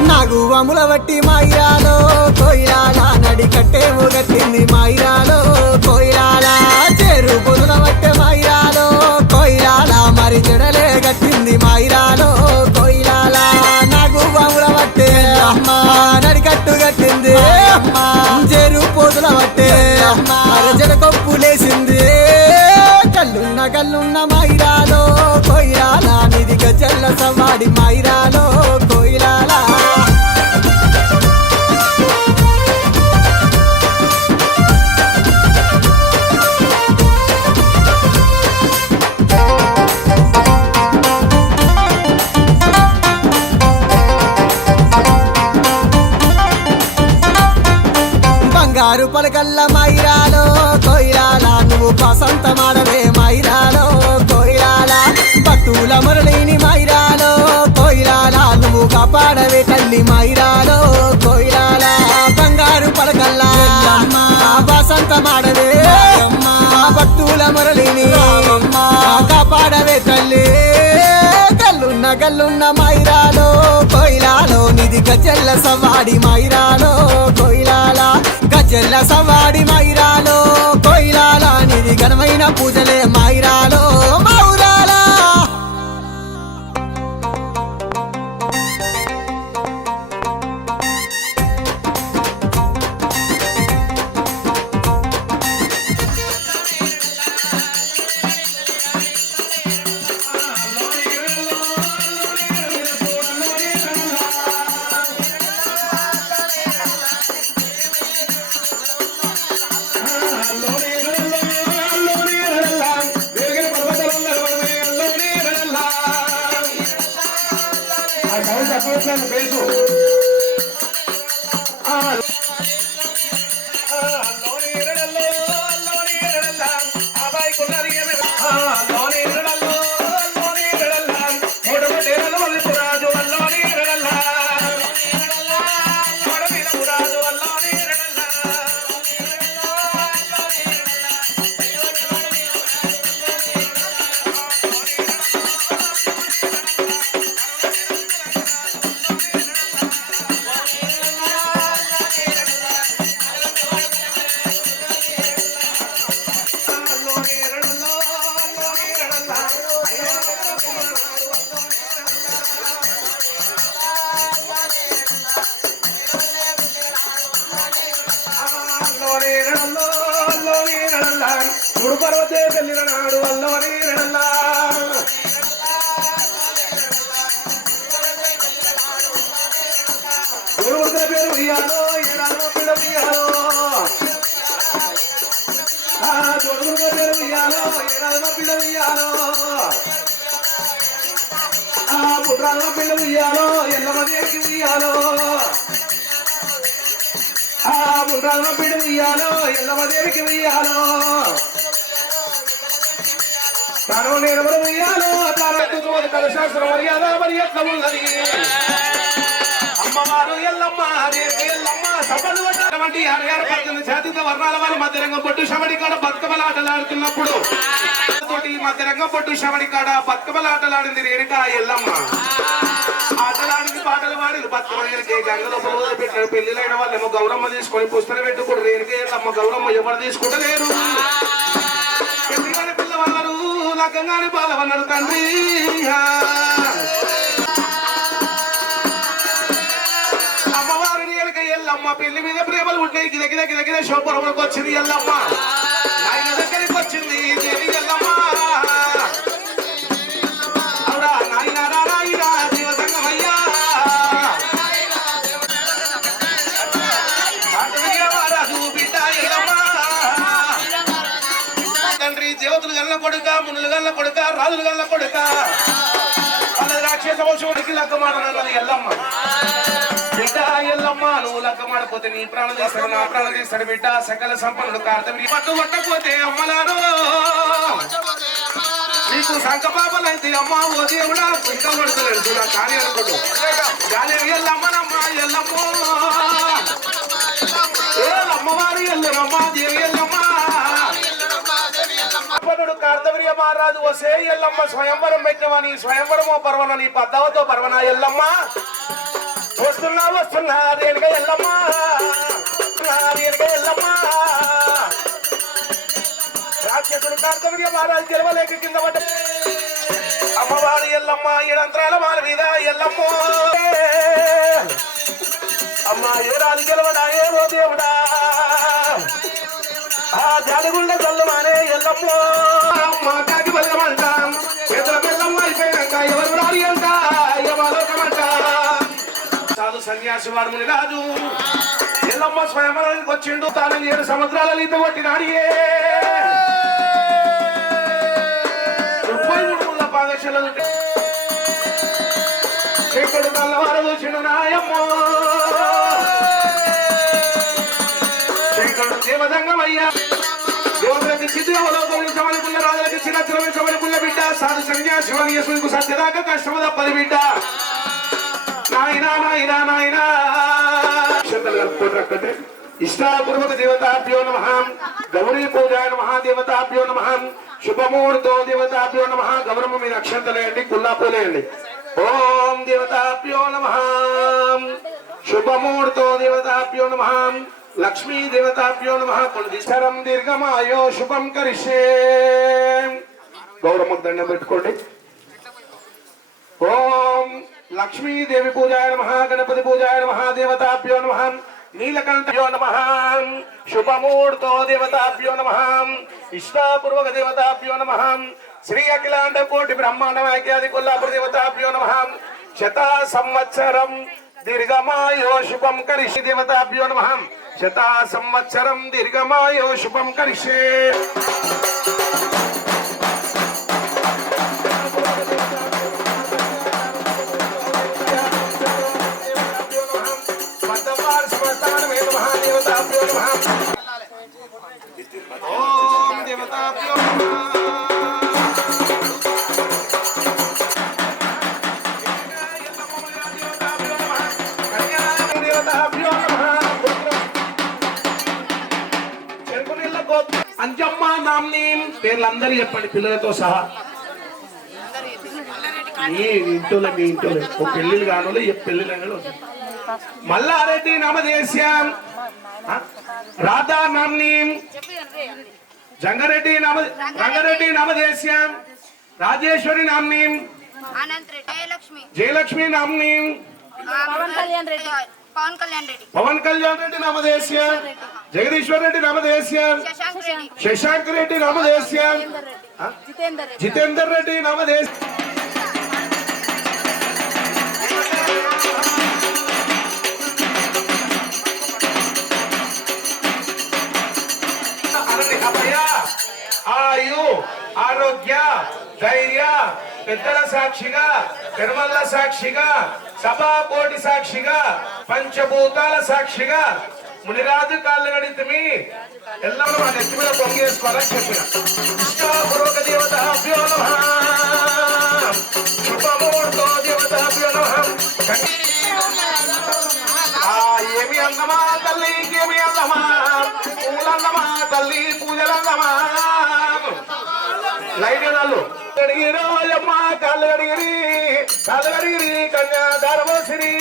నాగువముల వట్టి మైరాలో కోయిలాల నడి కట్టేము గట్టింది మైరాలో కోయిలాల చేరు పొదుల వట్టె మైరాలో కోయిలాల మరి చెడలే గట్టింది మైరాలో కోయిలాల నాగువముల వట్టే నడికట్టు గట్టింది చేరు పొదుల వట్టే జడకొప్పులేసింది గల్లున్న మైరాలో కోయిలాల నిది గజల్ల సవాడి మైరాలో కోయిలాల. బంగారు పలకల్ల మైరాలో కోయిలాల నువ్వు వసంత మాడవే మైరాలో కోయిలాల భక్తుల మురళిని మైరాలో కోయిలాల నువ్వు కాపాడవే తల్లి మైరాలో కోయిలాల బంగారు పలకల్ల వసంత మాడవే భక్తుల మురళిని కాపాడవే తల్లి గల్లున్న మైరాలో కోయిలాలో గజల్ల సవాడి మైరాలో కోయిలాల గజల్ల సవాడి మైరాలో కోయిలాల నిధి ఘనమైన పూజలే మైరాలో మౌరాల మూడు పర్వతే వెళ్ళిన నాడు అల్లవని గురువుల పేరు ఇయ్యాలో ఏడాదో పిల్ల ఇయ్యాలో గురువుల పేరు ఇయ్యాలో ఏడాదో పిల్ల ఇయ్యాలో పుట్రాల పిల్ల ఇయ్యాలో ఎల్లమ్మ దేవికి ఇయ్యాలో పుట్రాల పిల్ల ఇయ్యాలో ఎల్లమ్మ దేవికి ఇయ్యాలో తాను నేను ఇయ్యాలో తాను కలశాస్త్ర మర్యాద మర్యాద ఉన్నది అమ్మవారు ఎల్లమ్మ ఎల్లమ్మ సభలు వంటి 68 జాతీయ వర్ణాల వారి మధ్యరంగం పొట్టు శబడి కాడ బతుకమ్మల ఆటలాడుతున్నప్పుడు మధ్యరంగం పొట్టు శబడి కాడ బతుకమ్మల ఆటలాడింది రేణుక ఎల్లమ్మ ఆటలాడింది పాటలు పాడింది బతుకమ్మకి గంగలో పొలవలు పెట్టారు పెళ్లిలైన వాళ్ళేమో గౌరమ్మ తీసుకొని పుస్తకం పెట్టుకుని రేణుక ఎల్లమ్మ గౌరమ్మ ఎవరు తీసుకుంటలేరు పిల్లవాళ్ళు లగ్గంగాని బాలవన్నారు తండ్రి ఎల్లమ్మ పెళ్లి మీద ప్రేమలు ఉంటాయి గిదగిద శోభరంలోకి వచ్చింది ఎల్లమ్మ ఆయన దగ్గరికి వచ్చింది దేవి ఎల్లమ్మ నాయన దేవతంగమయ్యా బిడ్డ ఎల్లమ్మ తండ్రి దేవతలు గల్ల కొడుక మునులు గల్ల కొడుక రాజులు గల్ల కొడుక వాళ్ళ రాక్షస వంశుడికి లగ్గమాటన్నది ఎల్లమ్మ బిడ్డ ఎల్లమ్మ నువ్వు లగ్గమాడపోతే నీ ప్రాణం తీస్తాడు నా ప్రాణం తీస్తాడు బిడ్డ సకల సంపన్నుడు కార్తవీర్య పట్టు పట్టకపోతే అమ్మలారు నీకు సంకపాపలైతే అమ్మ ఓ దేవుడా ఇంకా పడతలేడు నా కానీ అనుకోడు కానీ ఎల్లమ్మనమ్మ ఎల్లమ్మ అమ్మవారు ఎల్లమ్మ దేవి ఎల్లమ్మ కార్తవీర్య మహారాజు వసే ఎల్లమ్మ స్వయంవరం పెట్టవని స్వయంవరమో పర్వన నీ పద్దవతో పర్వన ఎల్లమ్మ వస్తున్నా రేణుక ఎల్లమ్మ రాక్షసుడు కార్తవీర్య మహారాజు గెలవలేక కింద పడ్డ అమ్మవారి ఎల్లమ్మ ఏడంత్రాల మాల మీద ఎల్లమ్మ అమ్మ ఏ రాజు గెలవడా ఏమో దేవుడా ఆ జాలిగుండ చల్లమానే ఎల్లమ్మ అమ్మ కాకి బలమంట చేతుల ఎల్లమ్మ అయిపోయినాక ఎవరు రాలి అంట యమలోకమంట సాధు సన్యాసి వాడు రాజు ఎల్లమ్మ స్వయంవరానికి వచ్చిండు తాను 7 సముద్రాల ఈత కొట్టినాడియే 33 పాదశలు చెక్కడు తల్లవారు చూసిండు నాయమ్మ చెక్కడు దేవదంగమయ్యా దేవతలకి చిత్రమలోకముల రాజులకి చిరచరమించబడిపుల్ల బిడ్డ సాధు సన్యాసి యేసుకు సత్యదాకా కష్టము తప్పది బిడ్డ నాయనా నాయనా నాయనా ఇష్టాపూర్వక దేవతాభ్యో నమః గౌరీ పూజాయ నమః దేవతాభ్యో నమః శుభముహూర్తో దేవతాభ్యో నమః గౌరమ్మ మీద అక్షంతలేయండి కుల్లాపూలేయండి ఓం దేవతాభ్యో నమః శుభముహూర్తో దేవతాభ్యో నమః లక్ష్మీ దేవతాభ్యో నమః శరం దీర్ఘమాయో శుభం కరిష్యే గౌరమ్మ దండం పెట్టుకోండి ఓం లక్ష్మీదేవి పూజాయ నమః గణపతి పూజాయ నమః దేవతాభ్యో నమః నీలకంఠభ్యో నమః శుభముహూర్తో దేవతాభ్యో నమః ఇష్టాపూర్వక దేవతాభ్యో నమః శ్రీ అఖిలాండ కోటి బ్రహ్మాండ వాక్యాది కొల్లాపుర దేవతాభ్యో నమః శతా సంవత్సరం దీర్ఘమాయో శుభం కరిష్యే దేవతాభ్యో నమః శతా సంవత్సరం దీర్ఘమాయో శుభం కరిష్యే ఓం దేవతాభ్యో అంజమ్మ నామ్ని పేర్లందరూ చెప్పండి పిల్లలతో సహా మీ ఇంట్లో ఓ పెళ్లిళ్ళు కాను పెళ్లిళ్ళు మల్లారెడ్డి నామదేశ్యం రాధా నామ్ని రంగారెడ్డి నామదేశ్యం రాజేశ్వరి నామ్ని జయలక్ష్మి నామ్ని పవన్ కళ్యాణ్ రెడ్డి నామదేశ్యం జగదీశ్వర్ రెడ్డి నామదేశ్యం శశాంక్ రెడ్డి నామదేశ్యం జితేందర్ రెడ్డి నామదేశ్యం ఆయు ఆరోగ్య ధైర్య పెద్దల సాక్షిగా నిర్మల సాక్షిగా సభాకోటి సాక్షిగా పంచభూతాల సాక్షిగా మునిరాజు కాళ్ళు గడితమి ఎల్లరూ మా నెత్తి మీద పొంగేసుకోవాలని చెప్పిన ఇష్టాపూర్వక దేవతాభ్యో నమః శుభముహూర్తో దేవతాభ్యో నమః ఏమి అందమా తల్లి ఏమి అందమా పూలన్నమా తల్లి పూజలన్నమా లైట్ వాళ్ళు అడిగిరోయమ్మ కాళ్ళు అడిగిరి కన్యాధారమోసిరి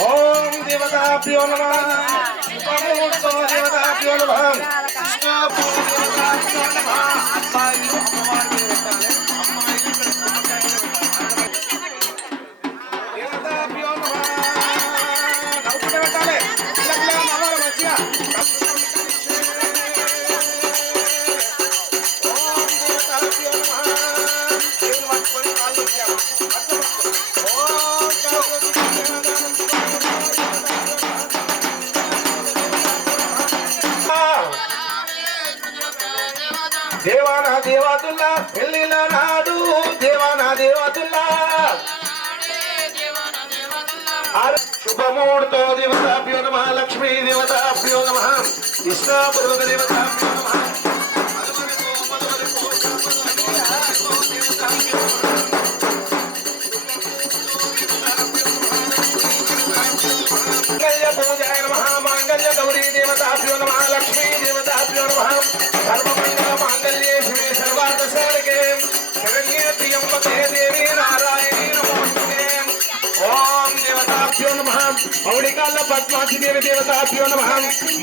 ఓం దేవతాభ్యో నమః శుభముహూర్తో దేవతాభ్యో నమః దేవానా దేవతుల్లా పెళ్లిల నాడు దేవానా దేవతుల్లా శుభముహూర్తో దేవతాభ్యో నమః లక్ష్మీ దేవతాభ్యో నమః ఇష్టాపూర్వక దేవతాభ్యో నమః మంగళ్య పూజాయ నమః మాంగళ్య గౌరీ దేవతాభ్యో నమః లక్ష్మీ దేవతాభ్యో నమః సర్వమంగళ మాంగళ్యే శివే సర్వార్థ సాధకే శరణ్యే త్ర్యంబకే దేవి నారాయణీ నమోస్తుతే ఓం దేవతాభ్యో నమః పౌడికాల పద్మాక్షి దేవి దేవతాభ్యో నమః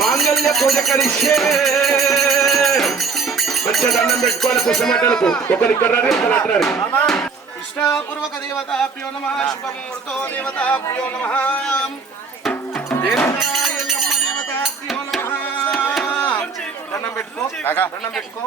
మాంగళ్య పూజ కరిష్యే మంచి దండం పెట్టుకోవాలి కుసమటలకు ఒకరిక్కర్రారు ఒకరు ఇష్టాపూర్వక దేవతాభ్యో నమః శుభముహూర్తో దేవతాభ్యో నమః దేవతాభ్యో నమః దండం పెట్టుకో దండం పెట్టుకో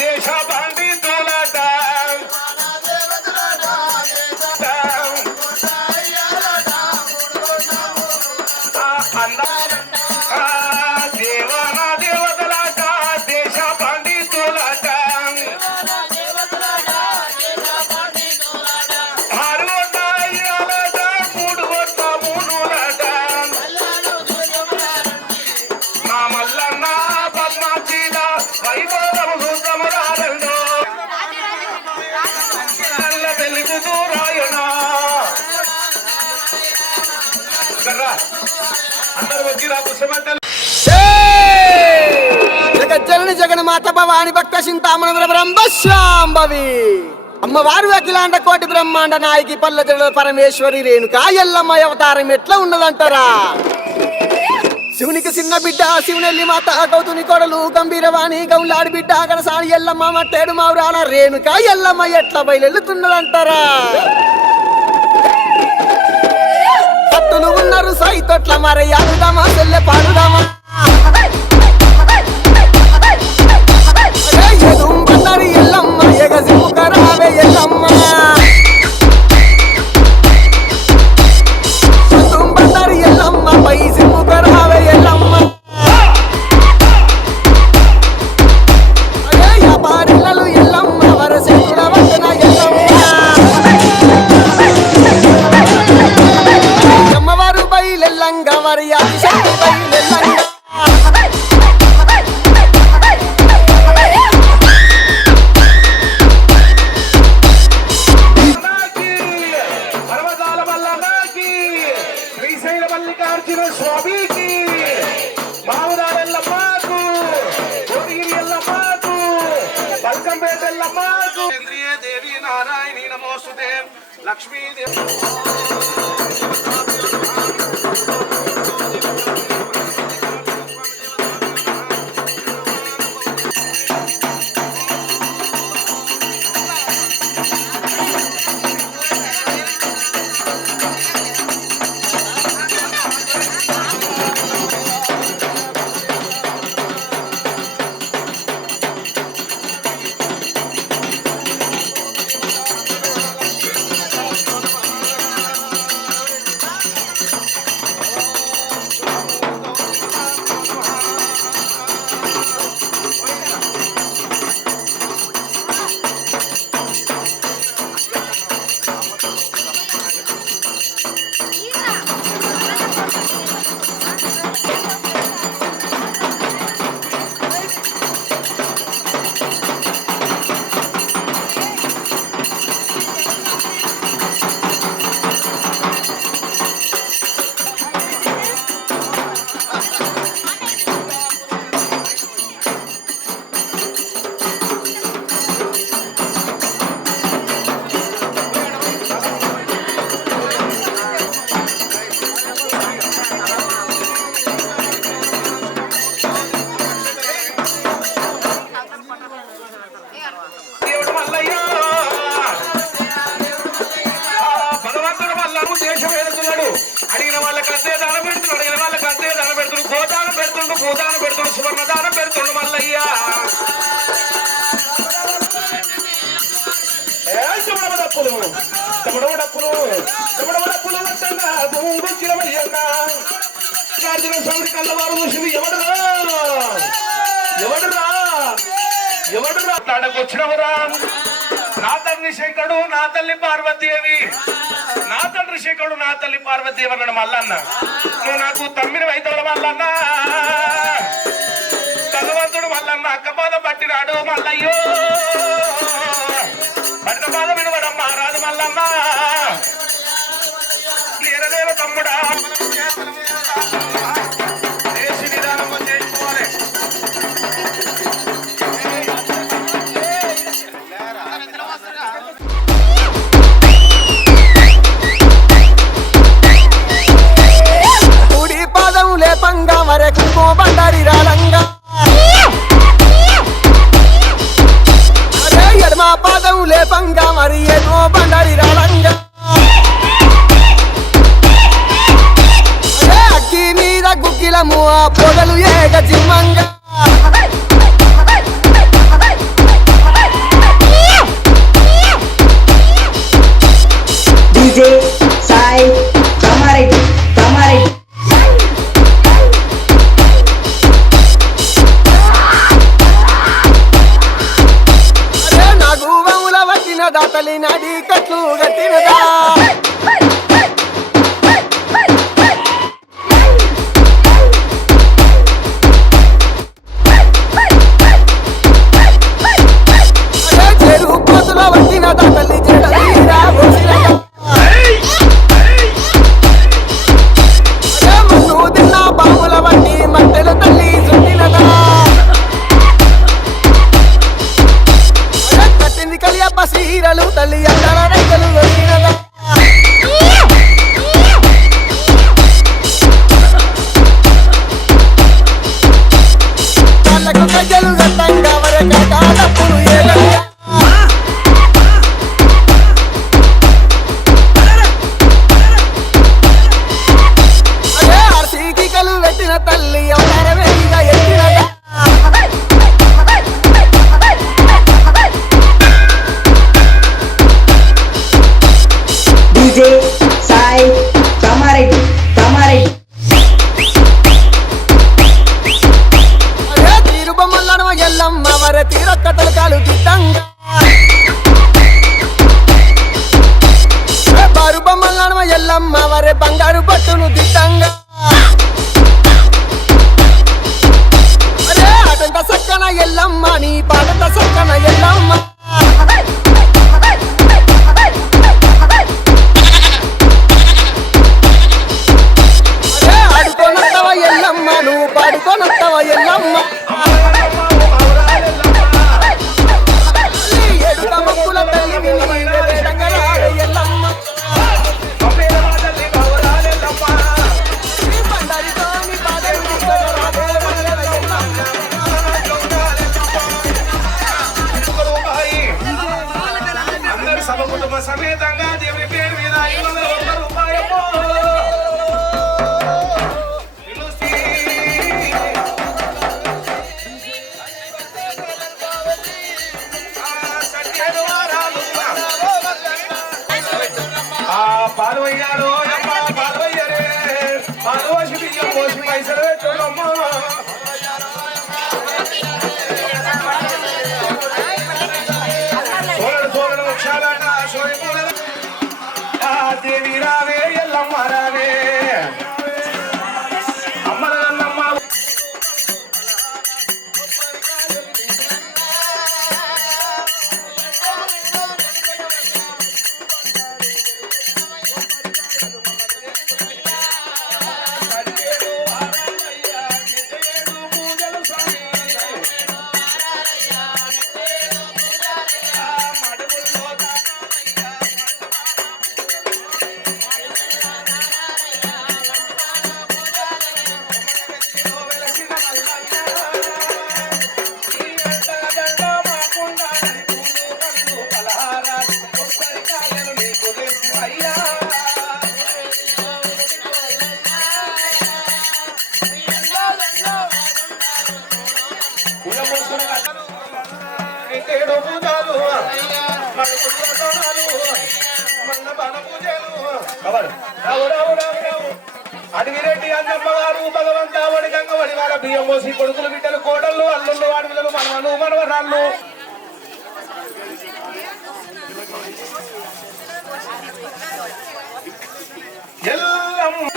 దేశ పండితులట అందరూ వచ్చిరా పుష్పమంటలు. జగజ్జనని జగన్మాత భవాని భక్త చింతామణ బ్రహ్మశాంభవి అమ్మవారు అఖిలాండ కోటి బ్రహ్మాండ నాయకి పల్ల జడ పరమేశ్వరి రేణుకా ఎల్లమ్మ అవతారం ఎట్లా ఉన్నదంటారా? శివునికి చిన్న బిడ్డ శివునెల్లి మాత గౌతుని కొడలు గంభీరవాణి గౌలాడి బిడ్డ గడసాని ఎల్లమ్మ మట్టేడు మావురాల రేణుకా ఎల్లమ్మ ఎట్లా బయలుతున్నదంటారా? భక్తులు ఉన్నారు సైతొట్ల మరి ఆడుదామా చెల్లె పాడుదామా బండారి ఎల్లమ్మ ఎగసి ముఖరావే ఎల్లమ్మ బండారి ఎల్లమ్మ పైసి ముఖరావే ఎల్లమ్మ వ్యాపారిల్లలు ఎల్లమ్మ వరసేతుడ వచన ఎల్లమ్మ అమ్మవారు బయలెల్లంగ వరి అతిశక్తి బయలెల్లంగ పర్వతాల వల్లకి శ్రీశైల మల్లికార్జున స్వామికి మావురాలెల్లమ్మకు కోడిగిరి ఎల్లమ్మకు బల్కంపేట ఎల్లమ్మకు ఇంద్రియ దేవి నారాయణి నమోస్తుతే లక్ష్మీదేవి దేవుడు మల్లయ్య భగవంతుడు మల్లను దేశం వెళుతున్నాడు. అడిగిన వాళ్ళకి అంతే దానం పెడుతున్నాడు, అడిగిన వాళ్ళకి అంతే దానం పెడుతున్నాడు, గోదానం పెడుతుండు, భూదానం పెడుతుండు, సువర్ణ దానం పెడుతుండు మల్లయ్య. చెమడప్పులు చెమడప్పులు చెమడప్పులు భూమిరమయ్యన్నా కార్జున స్వామి కళ్ళవారు చూసింది ఎవడురా ఎవడురా ఎవడురా వచ్చినవరా? నా తండ్రి శంకరుడు నా తల్లి పార్వతీదేవి, నా తండ్రి శంకరుడు నా తల్లి పార్వతీదేవి అన్నాడు మల్లన్న. నువ్వు నాకు తమ్మిని వైద్యుల మల్లన్న. భగవంతుడు మల్లన్న అక్కపాద పట్టినాడు మల్లయ్యో, పట్టిన పాద వినవడమ్మా రాదు మల్లన్న. నేరదేవ తమ్ముడా దేశ విధానం చేసుకోవాలి. కుడి పాదం లేపంగా మరెక్కుకో బండారి రాలంగా అరే ఎడమ పాదం లేపంగా మరి ఏదో బండారి రాలంగా అరే అగ్గి మీద గుగ్గిలము ఆ పొగలు ఏగ జిమ్మంగా DJ Sai Kamaretti అరే నాకు వముల వట్టిన దాతలి నడి కట్లు గట్టినదా అరే చెరు పోతుల వట్టిన దాతలి జడలీరా వచ్చినదా అరే మన్ను దప్ప సీరలు తల్లి అక్కడ రైతులు దొరికినదా వాళ్ళకు గజ్జలు గట్టంగా వరకట తప్పులు ఏదయ్యా అదే ఆర్సీకలు పెట్టిన తల్లి అవతారమేగా ఎత్తినదా DJ Sai Kamaretti అదే తీరు బొమ్మలను ఎల్లమ్మ వరే తీరొక్క తలకాలు దిద్దంగా బారు బొమ్మలను ఎల్లమ్మ వరే బంగారు పట్టును దిద్దంగా అరే అటంత సక్కన ఎల్లమ్మ నీ పాటంత సక్కన ఎల్లమ్మ అరే ఆడుకోనత్తవ ఎల్లమ్మ నువ్వు పాడుకోనత్తవ ఎల్లమ్మ ఏడుక మొక్కుల తల్లివి నీవే వేడంగా రావే ఎల్లమ్మ నీ బండారితో నీ పాదలు తీసుకొని రావే వందల ఎల్లమ్మ. అందరు సభ కుటుంబ సమేతంగా దేవుని పేరు మీద 501 రూపాయలు పిలుస్తీ. సత్యను వారాలు పాలు అయ్యారు పాలు అయ్యారే పాలు పోసి బియ్యం పోసి పైసలు పెట్టమ్మా సోదరు వృక్షాలట సోయమూల దేవి రావే ఎల్లమ్మ రావే అమ్మల నల్లమ్మ అడిగిరెడ్డి అన్నమ్మ గారు భగవంత వడిగంగ వడివార బియ్యం పోసి కొడుకులు బిడ్డలు కోడళ్ళు అల్లుళ్ళు అడవిలు మనవలు మనవరాళ్ళు ఎల్లమ్మ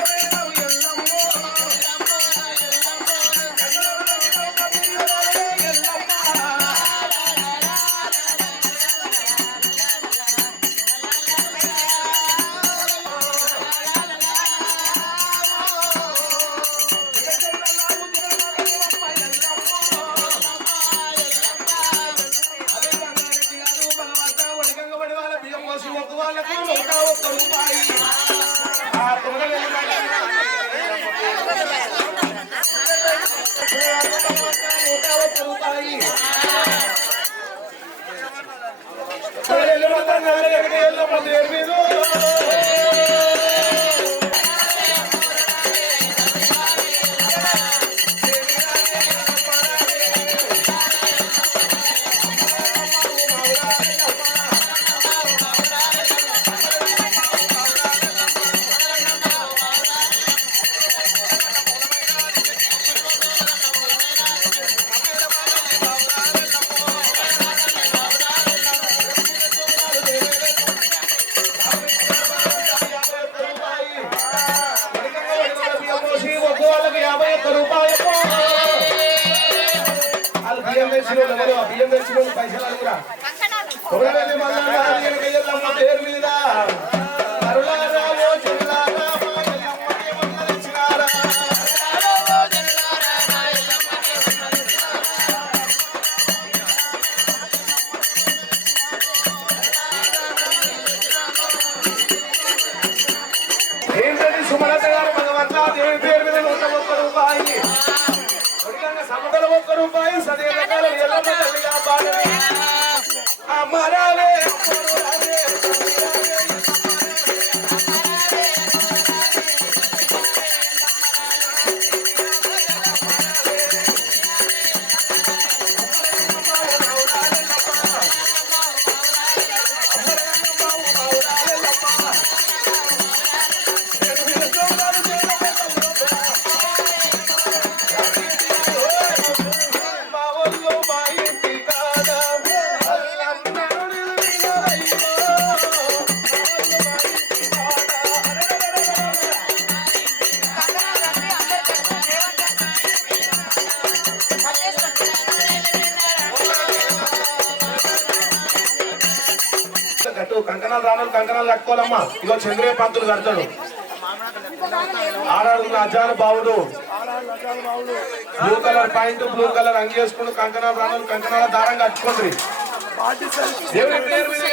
బియ్యం తెచ్చిన పైసలు అడుగురా కొరవెల్లి మల్లన్న ఎల్లమ్మ పేరు మీద అరులారా ఓ చెల్లారా మా ఎల్లమ్మకి వందలిచ్చినారా సదేవకాల ఎల్లమ్మ తల్లిగా పాడని అమరాలే కట్టు కంకణాలు రాను కంకణాలు కట్టుకోవాలమ్మా. ఇగో చంద్రయ్య పంతులు కడతాడు. ఆడాడుగుల అజ్జాలు బావుడు blue colour point blue colour అంగి వేసుకుని కంకణాలు రాను కంకణాల దారం కట్టుకోండి. దేవుని పేరు మీద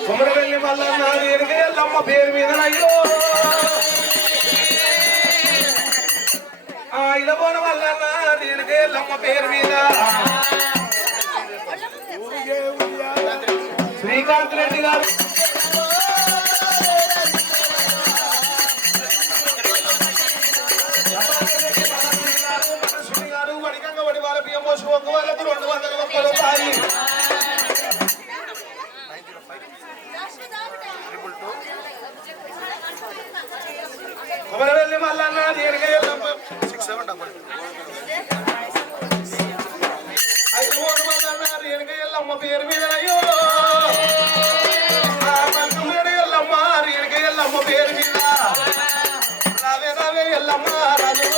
కుమరవెల్లి మల్లన్న ఎల్లమ్మ పేరు మీద అయ్యో ఇలబోన మల్లన్న ఎల్లమ్మ పేరు మీద శ్రీకాంత్ రెడ్డి గారు గారు వడికంగా వడి వాళ్ళ బియ్యం పోసి ఒక్క వాళ్ళకు 201 రూపాయలు. కుమరవెల్లి మల్లన్న ఎల్లమ్మ 67 ఎల్లమ్మ పేరు మీద అయ్యో ఎల్లమ్మ ఎల్లమ్మ పేరు మీద రావే రావే ఎల్లమ్మ రాజు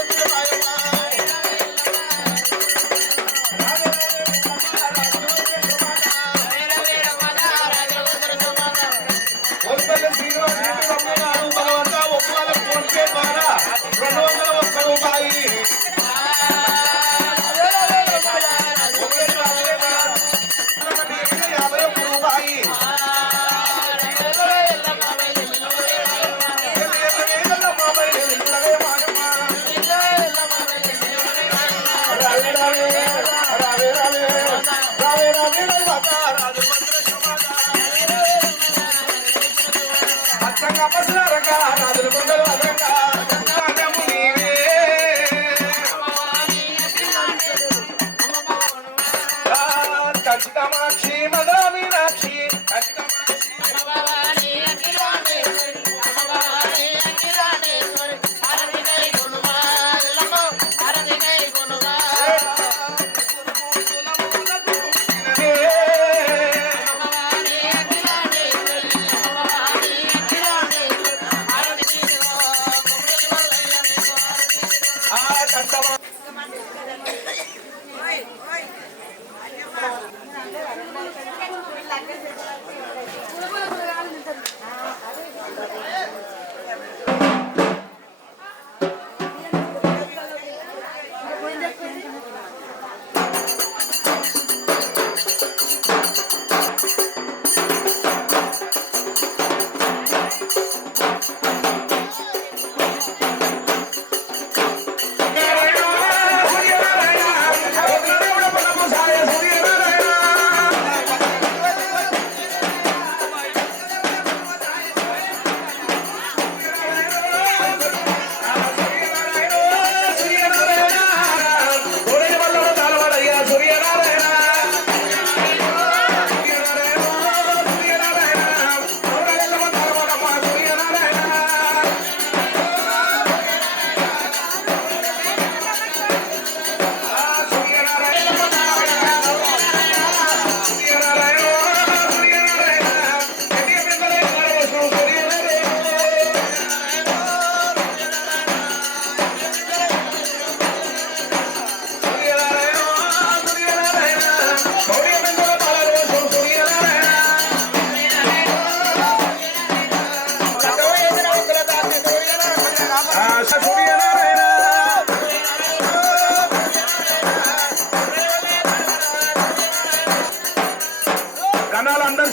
భగవంతా ఒక్కల ఫోన్ పే ద్వారా 201 రూపాయి. కచితమాక్షి మధుర మీనాక్షి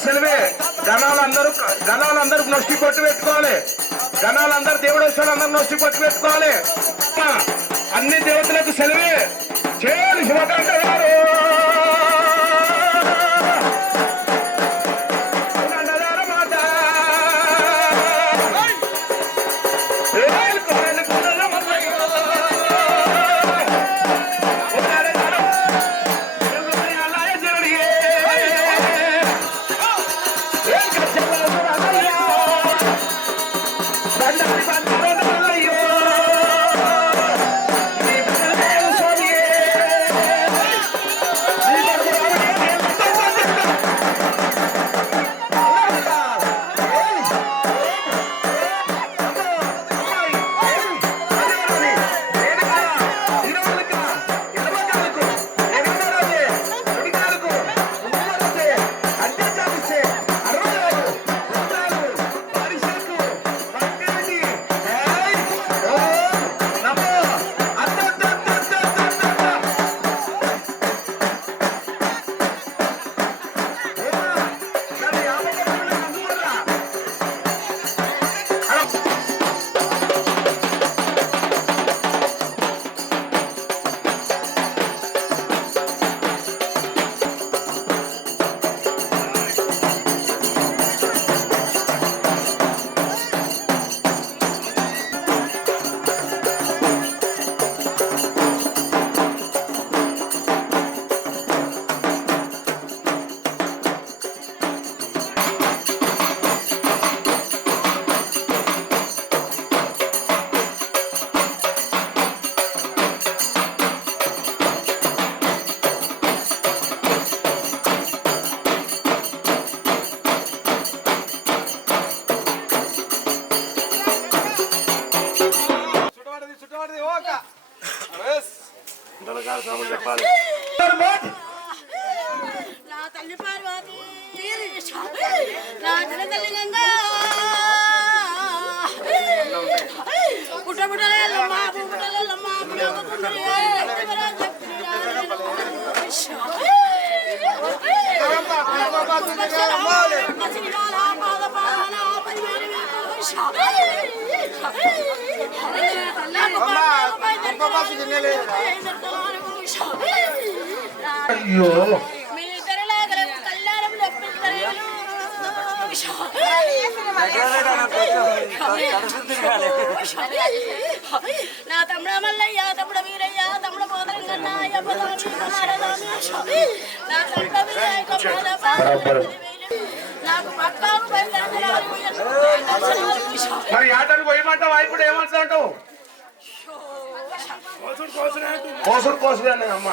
సెలవే. గణాలందరూ నొష్టి కొట్టి పెట్టుకోవాలి. గణాలందరూ దేవుడు వచ్చాడు, అందరూ నొష్టి కొట్టి పెట్టుకోవాలి. అన్ని దేవతలకు సెలవే. చేయాలి శివకాంత గారు. నా తల్లి పార్వతి నా తల్లి గంగా పుట్టబుట్టలేమ్మా పుట్టలేమ్మా అయ్యో మీ ఇద్దరిలాగా కళ్యాణం నా తమ్ముడ మల్లయ్య తమ్ముడ వీరయ్య తమ్ముడ పోదరంగన్న నా తమ్ముడ నాకు పక్కాకు మరి ఆటను పోయమంటావు, ఇప్పుడు ఏమంటావు? కోసుడు కోసుడు అన్నది అమ్మ.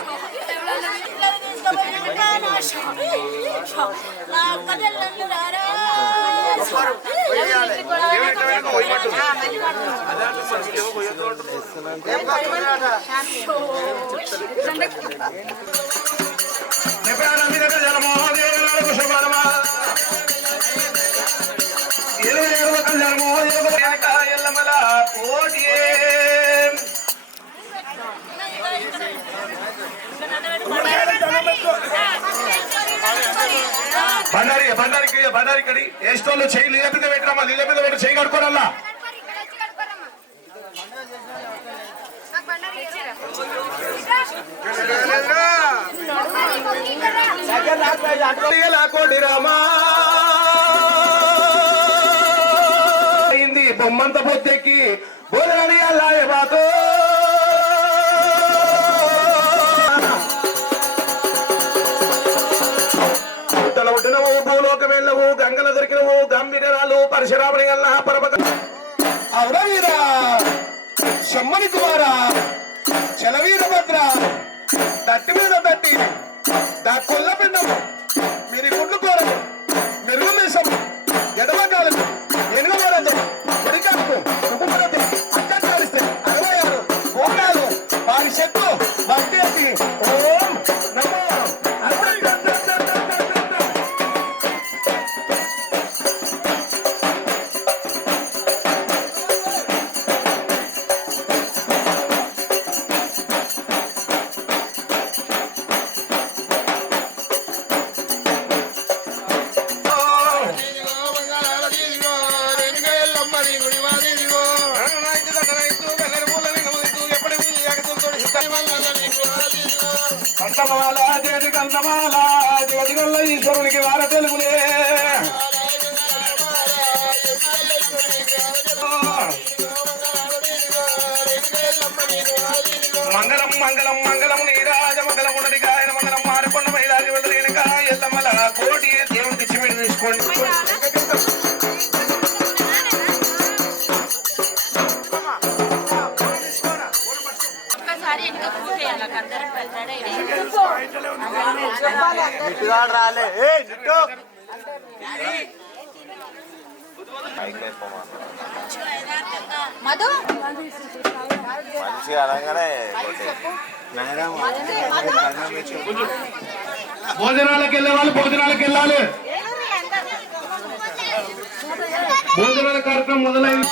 బండారి కడి ఎస్టోళ్ళు చేయి నీళ్ళ మీద పెట్టరమ్మా, నీళ్ళ మీద పెట్టి చేయి కడుకోరల్లా. కోటి రామా అయింది బొమ్మంత పొత్తెక్కి బోలని అల్లాయ బాతో పుట్టినవు భూలోక వెళ్ళవు గంగల దొరికినవు గంభీరాలు పరశురాముని అల్లా పరమత అవురవీరా శమ్మని కుమారా చలవీరభద్ర తట్టి మీద తట్టి దా కొల్ల పిండము మీరు గుడ్లు కోరము మెరుగు మీసము ఎడమకాలకు ఎనుగమరదు ఉడికాకు కుటుంబరది అక్కడి కలిస్తే 66 కోణాలు వారి శక్తు భక్తి ఎత్తి ఓం నమో కందమాల చేతి కందమాల జ్యోతిగల్ల ఈశ్వరునికి వార తెలుగులే మంగళం మంగళం మంగళం నీరాజ మంగళం ఉన్నది కాయన మంగళం మారకొండ మైలాగి వెళ్ళలేని ఎల్లమల కోటి దేవునికి చిమిడి తీసుకోండి ఒక్కసారి ఇంకా పూజ చేయాలి అందరం రాలే మధు మంచిగా అనగానే భోజనాలకు వెళ్ళే వాళ్ళు భోజనాలకు వెళ్ళాలి భోజనాల కార్యక్రమం మొదలైంది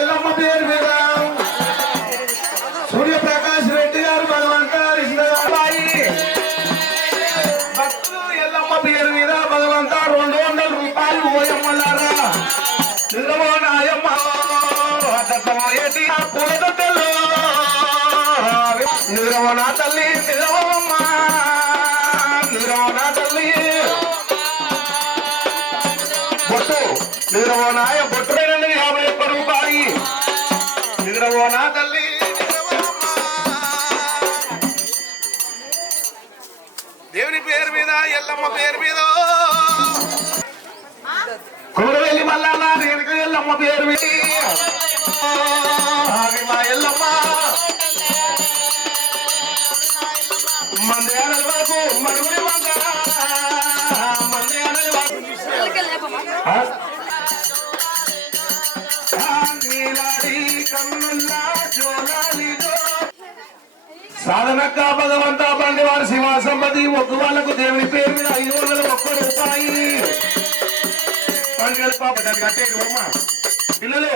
ఎల్లమ్మ పేరు మీద సూర్యప్రకాష్ రెడ్డి గారు భగవంతా కృష్ణబాయి భక్తులు ఎల్లమ్మ పేరు మీద భగవంతా 200 రూపాయలు ఓయమ్మలారా నిజమో నాయమ్మ పూలతొట్టెలు నిజమో నా తల్లి నిజమమ్మ నిజమో నా తల్లి బొట్టు నిజమో నాయ బొట్టు 51 రూపాయి నిద్రవో నా తల్లి దేవుని పేరు మీద ఎల్లమ్మ పేరు మీద కూరవెల్లి మల్లన్న రేణుక ఎల్లమ్మ పేరు మీద మా ఎల్లమ్మ మంది అనల్ వరకు మరుగుడి వంక మంది అనల్ వరకు సాధనక్క భగవంతా బండి వారి సింహాసంపతి ఒక్క వాళ్ళకు దేవుని పేరు మీద 501 రూపాయి పండుగల పాప కట్టే పిల్లలు